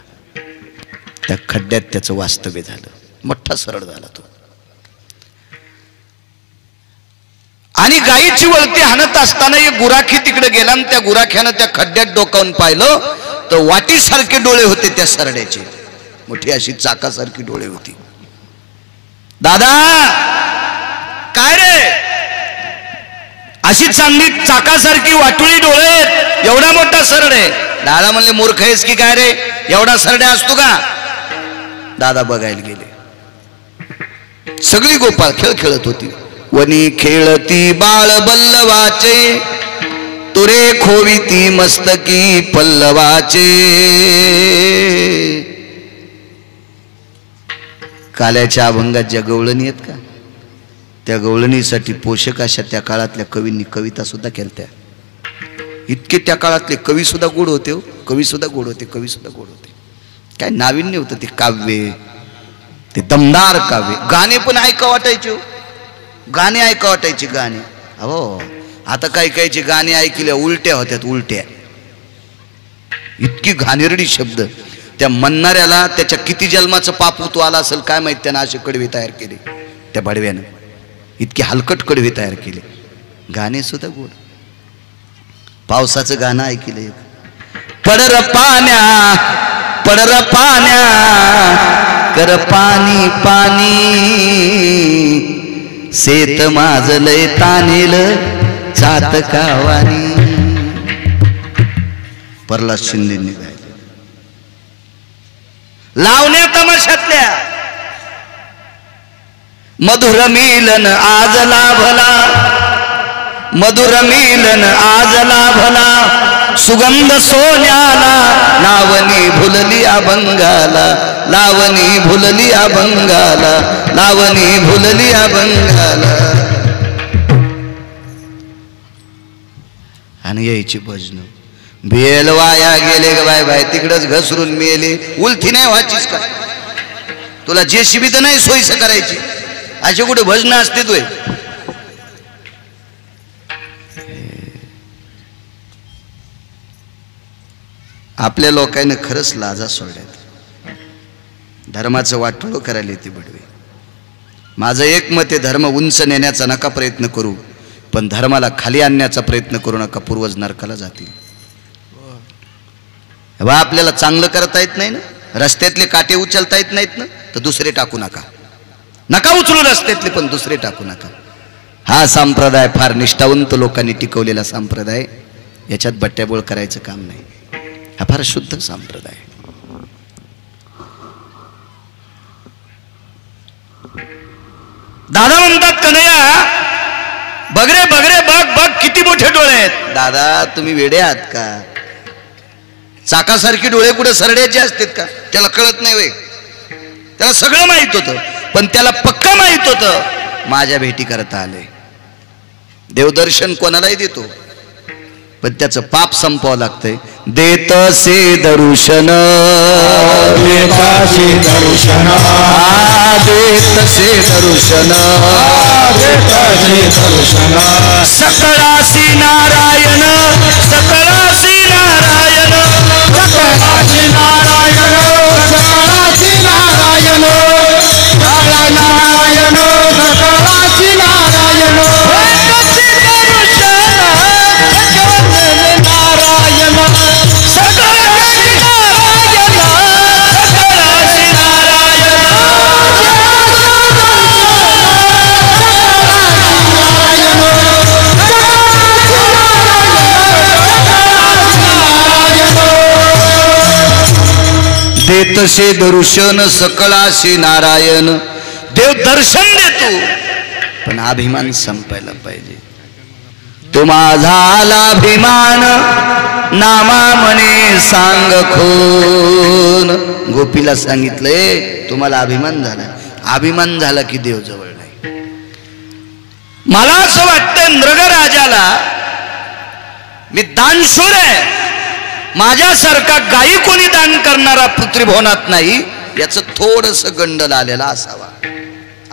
त्या खड्ड्यात त्याचं वास्तव्य झालं. मोठा सरळ झाला तो. आणि गायीची वळती हाणत असताना एक गुराखी तिकडे गेला आणि त्या गुराख्यानं त्या खड्ड्यात डोकावून पाहिलं तर वाटीसारखे डोळे होते त्या सरड्याचे. मोठी अशी चाकासारखी डोळे होती. दादा काय रे, अशी चांगली चाकासारखी वाटुळी डोळे, एवढा मोठा सरड आहे. दादा म्हणले मूर्ख आहेस की काय रे, एवढा सरड्या असतो का. दादा बघायला गेले. सगळी गोपाळ खेळ खेळत होती. वनी खेळती बाळ बल्लवाचे, तुरे खोविती मस्तकी पल्लवाचे. काल्याच्या अभंगात ज्या गवळणी आहेत का, त्या गवळणीसाठी पोषक अशा त्या काळातल्या कवींनी कविता सुद्धा केल्या. इतके त्या काळातले कवी सुद्धा गोड होते हो. कवी सुद्धा गोड होते, कवी सुद्धा गोड होते. काय नाविन्य होतं ते काव्य, ते दमदार काव्य. गाणे पण ऐका वाटायचे हो, गाणे ऐका वाटायचे गाणे. हो आता काही काहीचे गाणे ऐकल्या उलट्या होत्यात, उलट्या. इतकी घाणेरडी शब्द. त्या म्हणणाऱ्याला त्याच्या किती जन्माचं पाप आला असेल काय माहित. त्यानं असे कडवे तयार केले त्या भाडव्यानं, इतके हलकट कडवे तयार केले. गाणे सुद्धा गोड. पावसाचं गाणं ऐकलं एक, पडर पाण्या पडर पाण्या कर पाणी पाणी शेत माझलय तानेल चातकावानी. प्रल्हाद शिंदेंनी गायले. लावण्या तमाशातल्या मधुर मिलन आज लाभला, मधुर मिलन आज लाभला, सुगंध सोन्याला लावणी भुलली अभंगाला, लावणी भुलली अभंगाला, लावणी भुलली अभंगाला. आणि यायची भजन बेल वाया गेले ग बाय बाय, तिकडच घसरून मेले. उलथी नाही व्हायचीच का तुला? जेसीबी तर नाही सोयीचं करायची. असे कुठे भजन असते तुय? आपल्या लोकांनी खरंच लाजा सोडल्यात. धर्माचं वाटोळं करायला येते बडवे. माझं एक मत आहे, धर्म उंच नेण्याचा नका प्रयत्न करू, पण धर्माला खाली आणण्याचा प्रयत्न करू नका, पूर्वज नरकाला जातील. बा आपल्याला चांगलं करता येत नाही ना, रस्त्यातले काटे उचलता येत नाहीत ना, तर दुसरे टाकू नका. नका उचलू रस्त्यातले, पण दुसरे टाकू नका. हा संप्रदाय फार निष्ठावंत लोकांनी टिकवलेला संप्रदाय. याच्यात बट्ट्याबोळ करायचं काम नाही. हा फार शुद्ध संप्रदाय. दादा म्हणतात कन्हैया बगरे बगरे बघ बघ किती मोठे डोळे आहेत. दादा तुम्ही वेडे आहात का? चाकासारखी डोळे कुठे सरड्याचे असतात का? त्याला कळत नाही वे. त्याला सगळं माहित होतं, पण त्याला पक्का माहित होतं माझ्या भेटी करता आले. देवदर्शन कोणालाही देतो, पण त्याचं पाप संपवावं लागतंय. देतसे दर्शन, देताशी दर्शन, देतसे दर्शन, देताशी दर्शन, सकळासी नारायण, सकळासी नारायण, सकळाशी नारायण, सकळाशी नारायण, नारायण, सकळाशी नारायण. देतसे दर्शन सकळाशी नारायण. देव दर्शन देतो, पण अभिमान संपायला पाहिजे. तो माझा अभिमान नामा म्हणे सांग खून. गोपीला सांगितलंय तुम्हाला अभिमान झाला, अभिमान झाला की देव जवळ नाही. मला असं वाटतं नृगराजाला मी दानशूर आहे, माझ्यासारखा गायी कोणी दान करणारा पृथ्वीभवनात नाही, याचं थोडस गंडल आलेला असावा.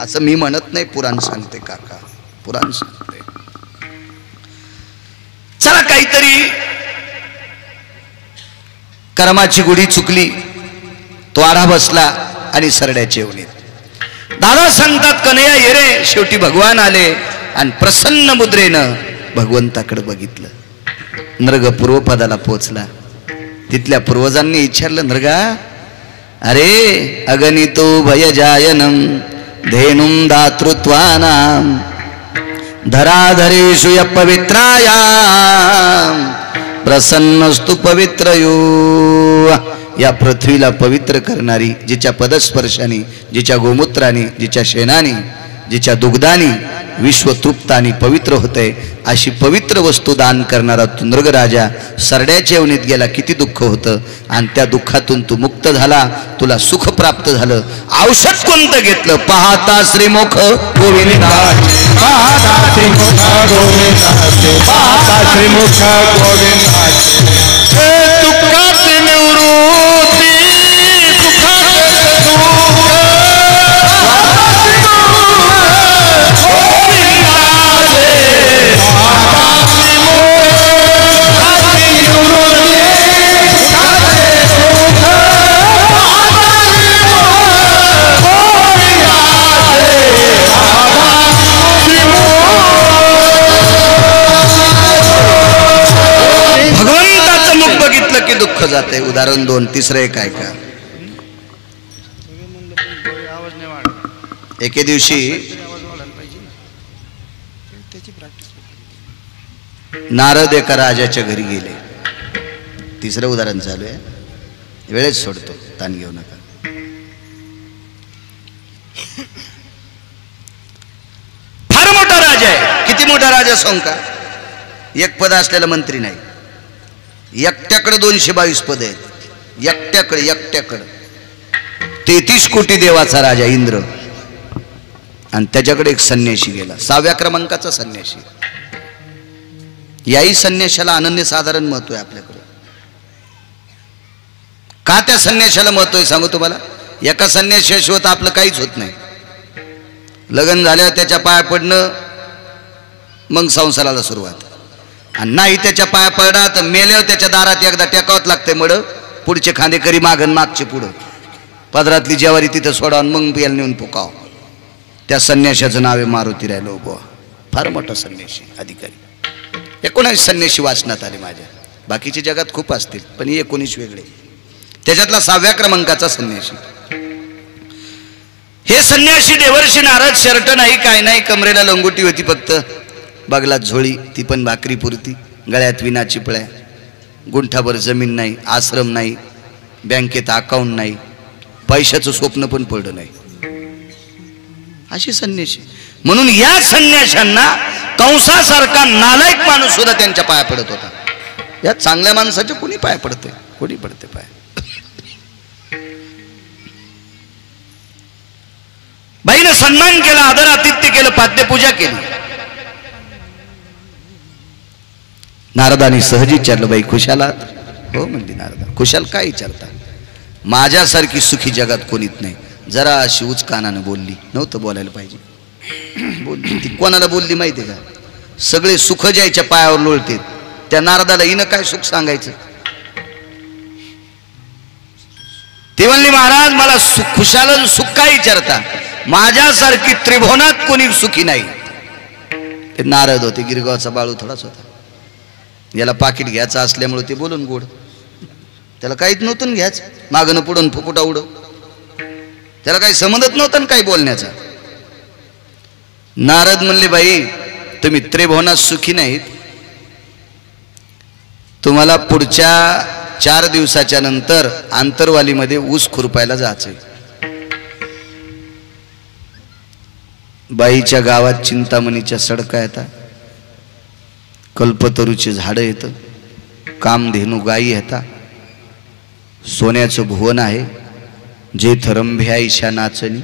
असं मी म्हणत नाही, पुराण सांगते काका, पुराण सांगते. चला काहीतरी कर्माची गुढी चुकली, तो आढा बसला आणि सरड्याच्या येवणीत. दादा सांगतात कन्हैया ये रे. शेवटी भगवान आले आणि प्रसन्न मुद्रेनं भगवंताकडे बघितलं. नृग पूर्वपदाला पोचला. तिथल्या पूर्वजांनी विचारलं, नृगा अरे अगणितो भयजायनम धेनुम दातृत्वानाम धराधरेषु य पवित्रायाम प्रसन्नस्तु पवित्रयो. या पृथ्वीला पवित्र करणारी, जिच्या पदस्पर्शाने, जिच्या गोमूत्राने, जिच्या शेणाने, जिच्या दुग्धाने विश्व तृप्त आणि पवित्र होते, अशी पवित्र वस्तू दान करणारा तू नृगराजा सरड्याच्या येवणीत गेला. किती दुःख होतं, आणि त्या दुःखातून तू मुक्त झाला, तुला सुख प्राप्त झालं. औषध कोणतं घेतलं? पाहता श्रीमुख गोविंदा, पाहता श्रीमुख गोविंदाचे, पाहता श्रीमुख गोविंदाचे. दुःखाची निवृत्ती, सुखाचे सुख. दुःख जाते. उदाहरण 2. तिसरं एक आहे का? एके दिवशी नारद एका राजाच्या घरी गेले. तिसरं उदाहरण चालू आहे, वेळेत सोडतो, ताण घेऊ नका. फार मोठा राजा आहे. किती मोठा राजा सांगू का? एक पद असलेला मंत्री नाही. एकट्याकडे 222 पद आहेत. एकट्याकडे 33 कोटी देवाचा राजा इंद्र. आणि त्याच्याकडे एक संन्याशी गेला, 6व्या क्रमांकाचा संन्याशी. याही संन्याशाला अनन्यसाधारण महत्व आहे आपल्याकडे. का त्या संन्याशाला महत्व आहे सांगू तुम्हाला. एका संन्याशाशिवाय आपलं काहीच होत नाही. लग्न झाल्यावर त्याच्या पाया पडणं, मग संसाराला सुरुवात. आणि नाही त्याच्या पाया पडला तर मेल्यावर त्याच्या दारात एकदा टेकावत लागतंय मड. पुढचे खांदेकरी मागन, मागचे पुढं. पदरातली ज्वारी तिथं सोडा, मग बेल नेऊन पुकाव. त्या संन्याशाचं नाव आहे मारुती राहिलो बुवा. फार मोठा संन्याशी अधिकारी. 19 संन्याशी वाचनात आले माझ्या. बाकीच्या जगात खूप असतील, पण 19 वेगळे. त्याच्यातला 6व्या क्रमांकाचा संन्याशी. हे संन्याशी देवर्षी नारद. शर्ट नाही, काय नाही, कमरेला लंगोटी होती फक्त, बगलात झोळी, ती पण भाकरी पुरती, गळ्यात विना चिपळ्या, गुंठाभर जमीन नाही, आश्रम नाही, बँकेत अकाउंट नाही, पैशाचं स्वप्न पण पडलं नाही. अशी संन्याशी. म्हणून या संन्याशांना कंसासारखा नालायक माणूस सुद्धा त्यांच्या पाया पडत होता. या चांगल्या माणसाचे कोणी पाया पडते? कोणी पडते पाया? बाईनं सन्मान केला, आदर आतिथ्य केलं, पाद्यपूजा केली. नारदाने सहज विचारलं, बाई खुशाल आहात? हो म्हणली नारदा. खुशाल काय विचारता? माझ्यासारखी सुखी जगात कोणीच नाही. जरा अशी उचकानानं बोलली. नव्हतं बोलायला पाहिजे. बोलली. ती कोणाला बोलली माहिती का? सगळे सुख ज्याच्या पायावर लोळते त्या नारदाला हिनं काय सुख सांगायचं? ते म्हणली, महाराज मला खुशाल सुख काय विचारता? माझ्यासारखी त्रिभुवनात कोणी सुखी नाही. ते नारद होते, गिरगावचा बाळू थोडाच होता. याला पाकिट घ्यायचं असल्यामुळे ते बोलून गोड. त्याला काहीच नव्हतं घ्यायचं, मागणं पुढून फुकुटा उडव. त्याला काही समजत नव्हतं काही बोलण्याचा. नारद म्हणले, बाई तुम्ही त्रिभुवनात सुखी नाहीत. तुम्हाला पुढच्या 4 दिवसाच्या नंतर आंतरवालीमध्ये ऊस खुरपायला जायचंय. बाईच्या गावात चिंतामणीच्या सडका येतात, कल्पतरूचे झाडं येतं, कामधेनू गायी येतात, सोन्याचं भुवन आहे, जेथ रंभ्या ईशा नाचणी.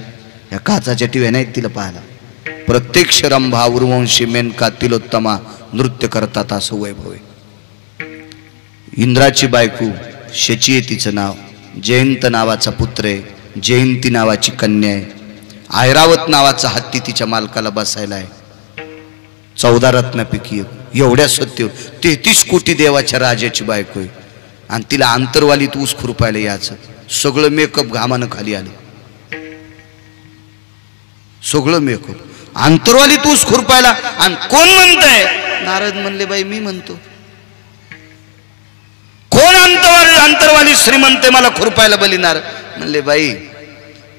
या काचाच्या टिव्या नाहीत तिला पाहायला. प्रत्यक्ष रंभा उर्वंशी मेनका तिलोत्तमा नृत्य करतात असं वैभव आहे. इंद्राची बायको शची आहे तिचं नाव. जयंत नावाचा पुत्र आहे, जयंती नावाची कन्या आहे. ऐरावत नावाचा हत्ती तिच्या मालकाला बसायला आहे. 14 रत्नापैकी एवढ्या सत्य 33 कोटी देवाच्या राजाची बायको आहे. आणि तिला आंतरवालीत ऊस खुरपायला यायचं. सगळं मेकअप घामानं खाली आलं. सगळं मेकअप आंतरवालीत ऊस खुरपायला. आणि कोण म्हणतंय? नारद म्हणले, बाई मी म्हणतो. कोण आंतरवाली श्रीमंत मला खुरपायला बलिनार? म्हणले, बाई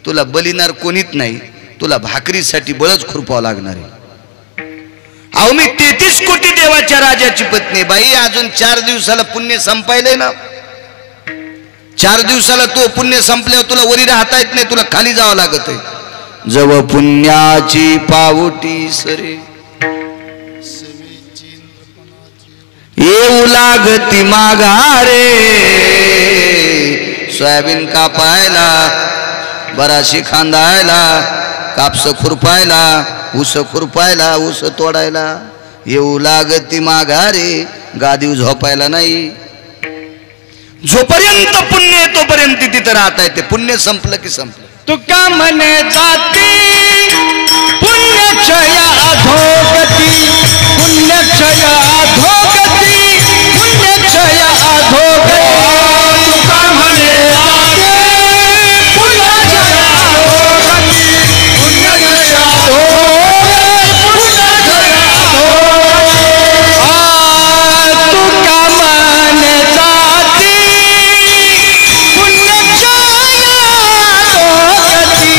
तुला बलिनार कोणीच नाही, तुला भाकरीसाठी बळच खुरपावं लागणार आहे. अहो मी 33 कोटी देवाच्या राजाची पत्नी. बाई अजून 4 दिवसाला पुण्य संपायलंय ना. 4 दिवसाला तो पुण्य संपल्यावर तुला वरी राहता येत नाही, तुला खाली जावं लागत आहे. जव पुण्याची पावटी सरे येऊ लागती माघारे. सोयाबीन कापायला, बराशी खांदायला, कापस खुरपायला, ऊस खुरपायला, ऊस तोडायला येऊ लागती माघारे. गादीव झोपायला नाही. जोपर्यंत पुण्य आहे तोपर्यंत तिथं राहता येते. पुण्य संपलं की संपलं. तुका मने जाती पुण्यक्षय अधोगती, पुण्यक्षय अधोगती, पुण्यक्षय अधोगती. तुका मने जाती पुण्यक्षय अधोगती, पुण्यक्षय अधोगती, पुण्यक्षय अधोगती. तुका मने जाती पुण्यक्षय अधोगती.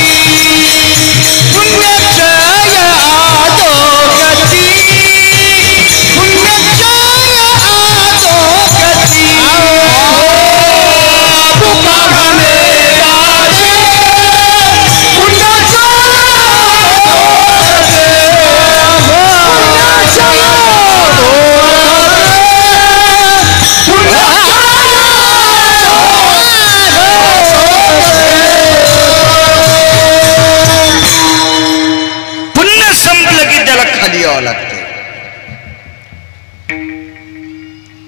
खाली यावं लागतं.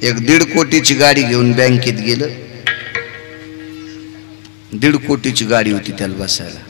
एक 1.5 कोटीची गाडी घेऊन बँकेत गेलं. 1.5 कोटीची गाडी होती त्याला बसायला.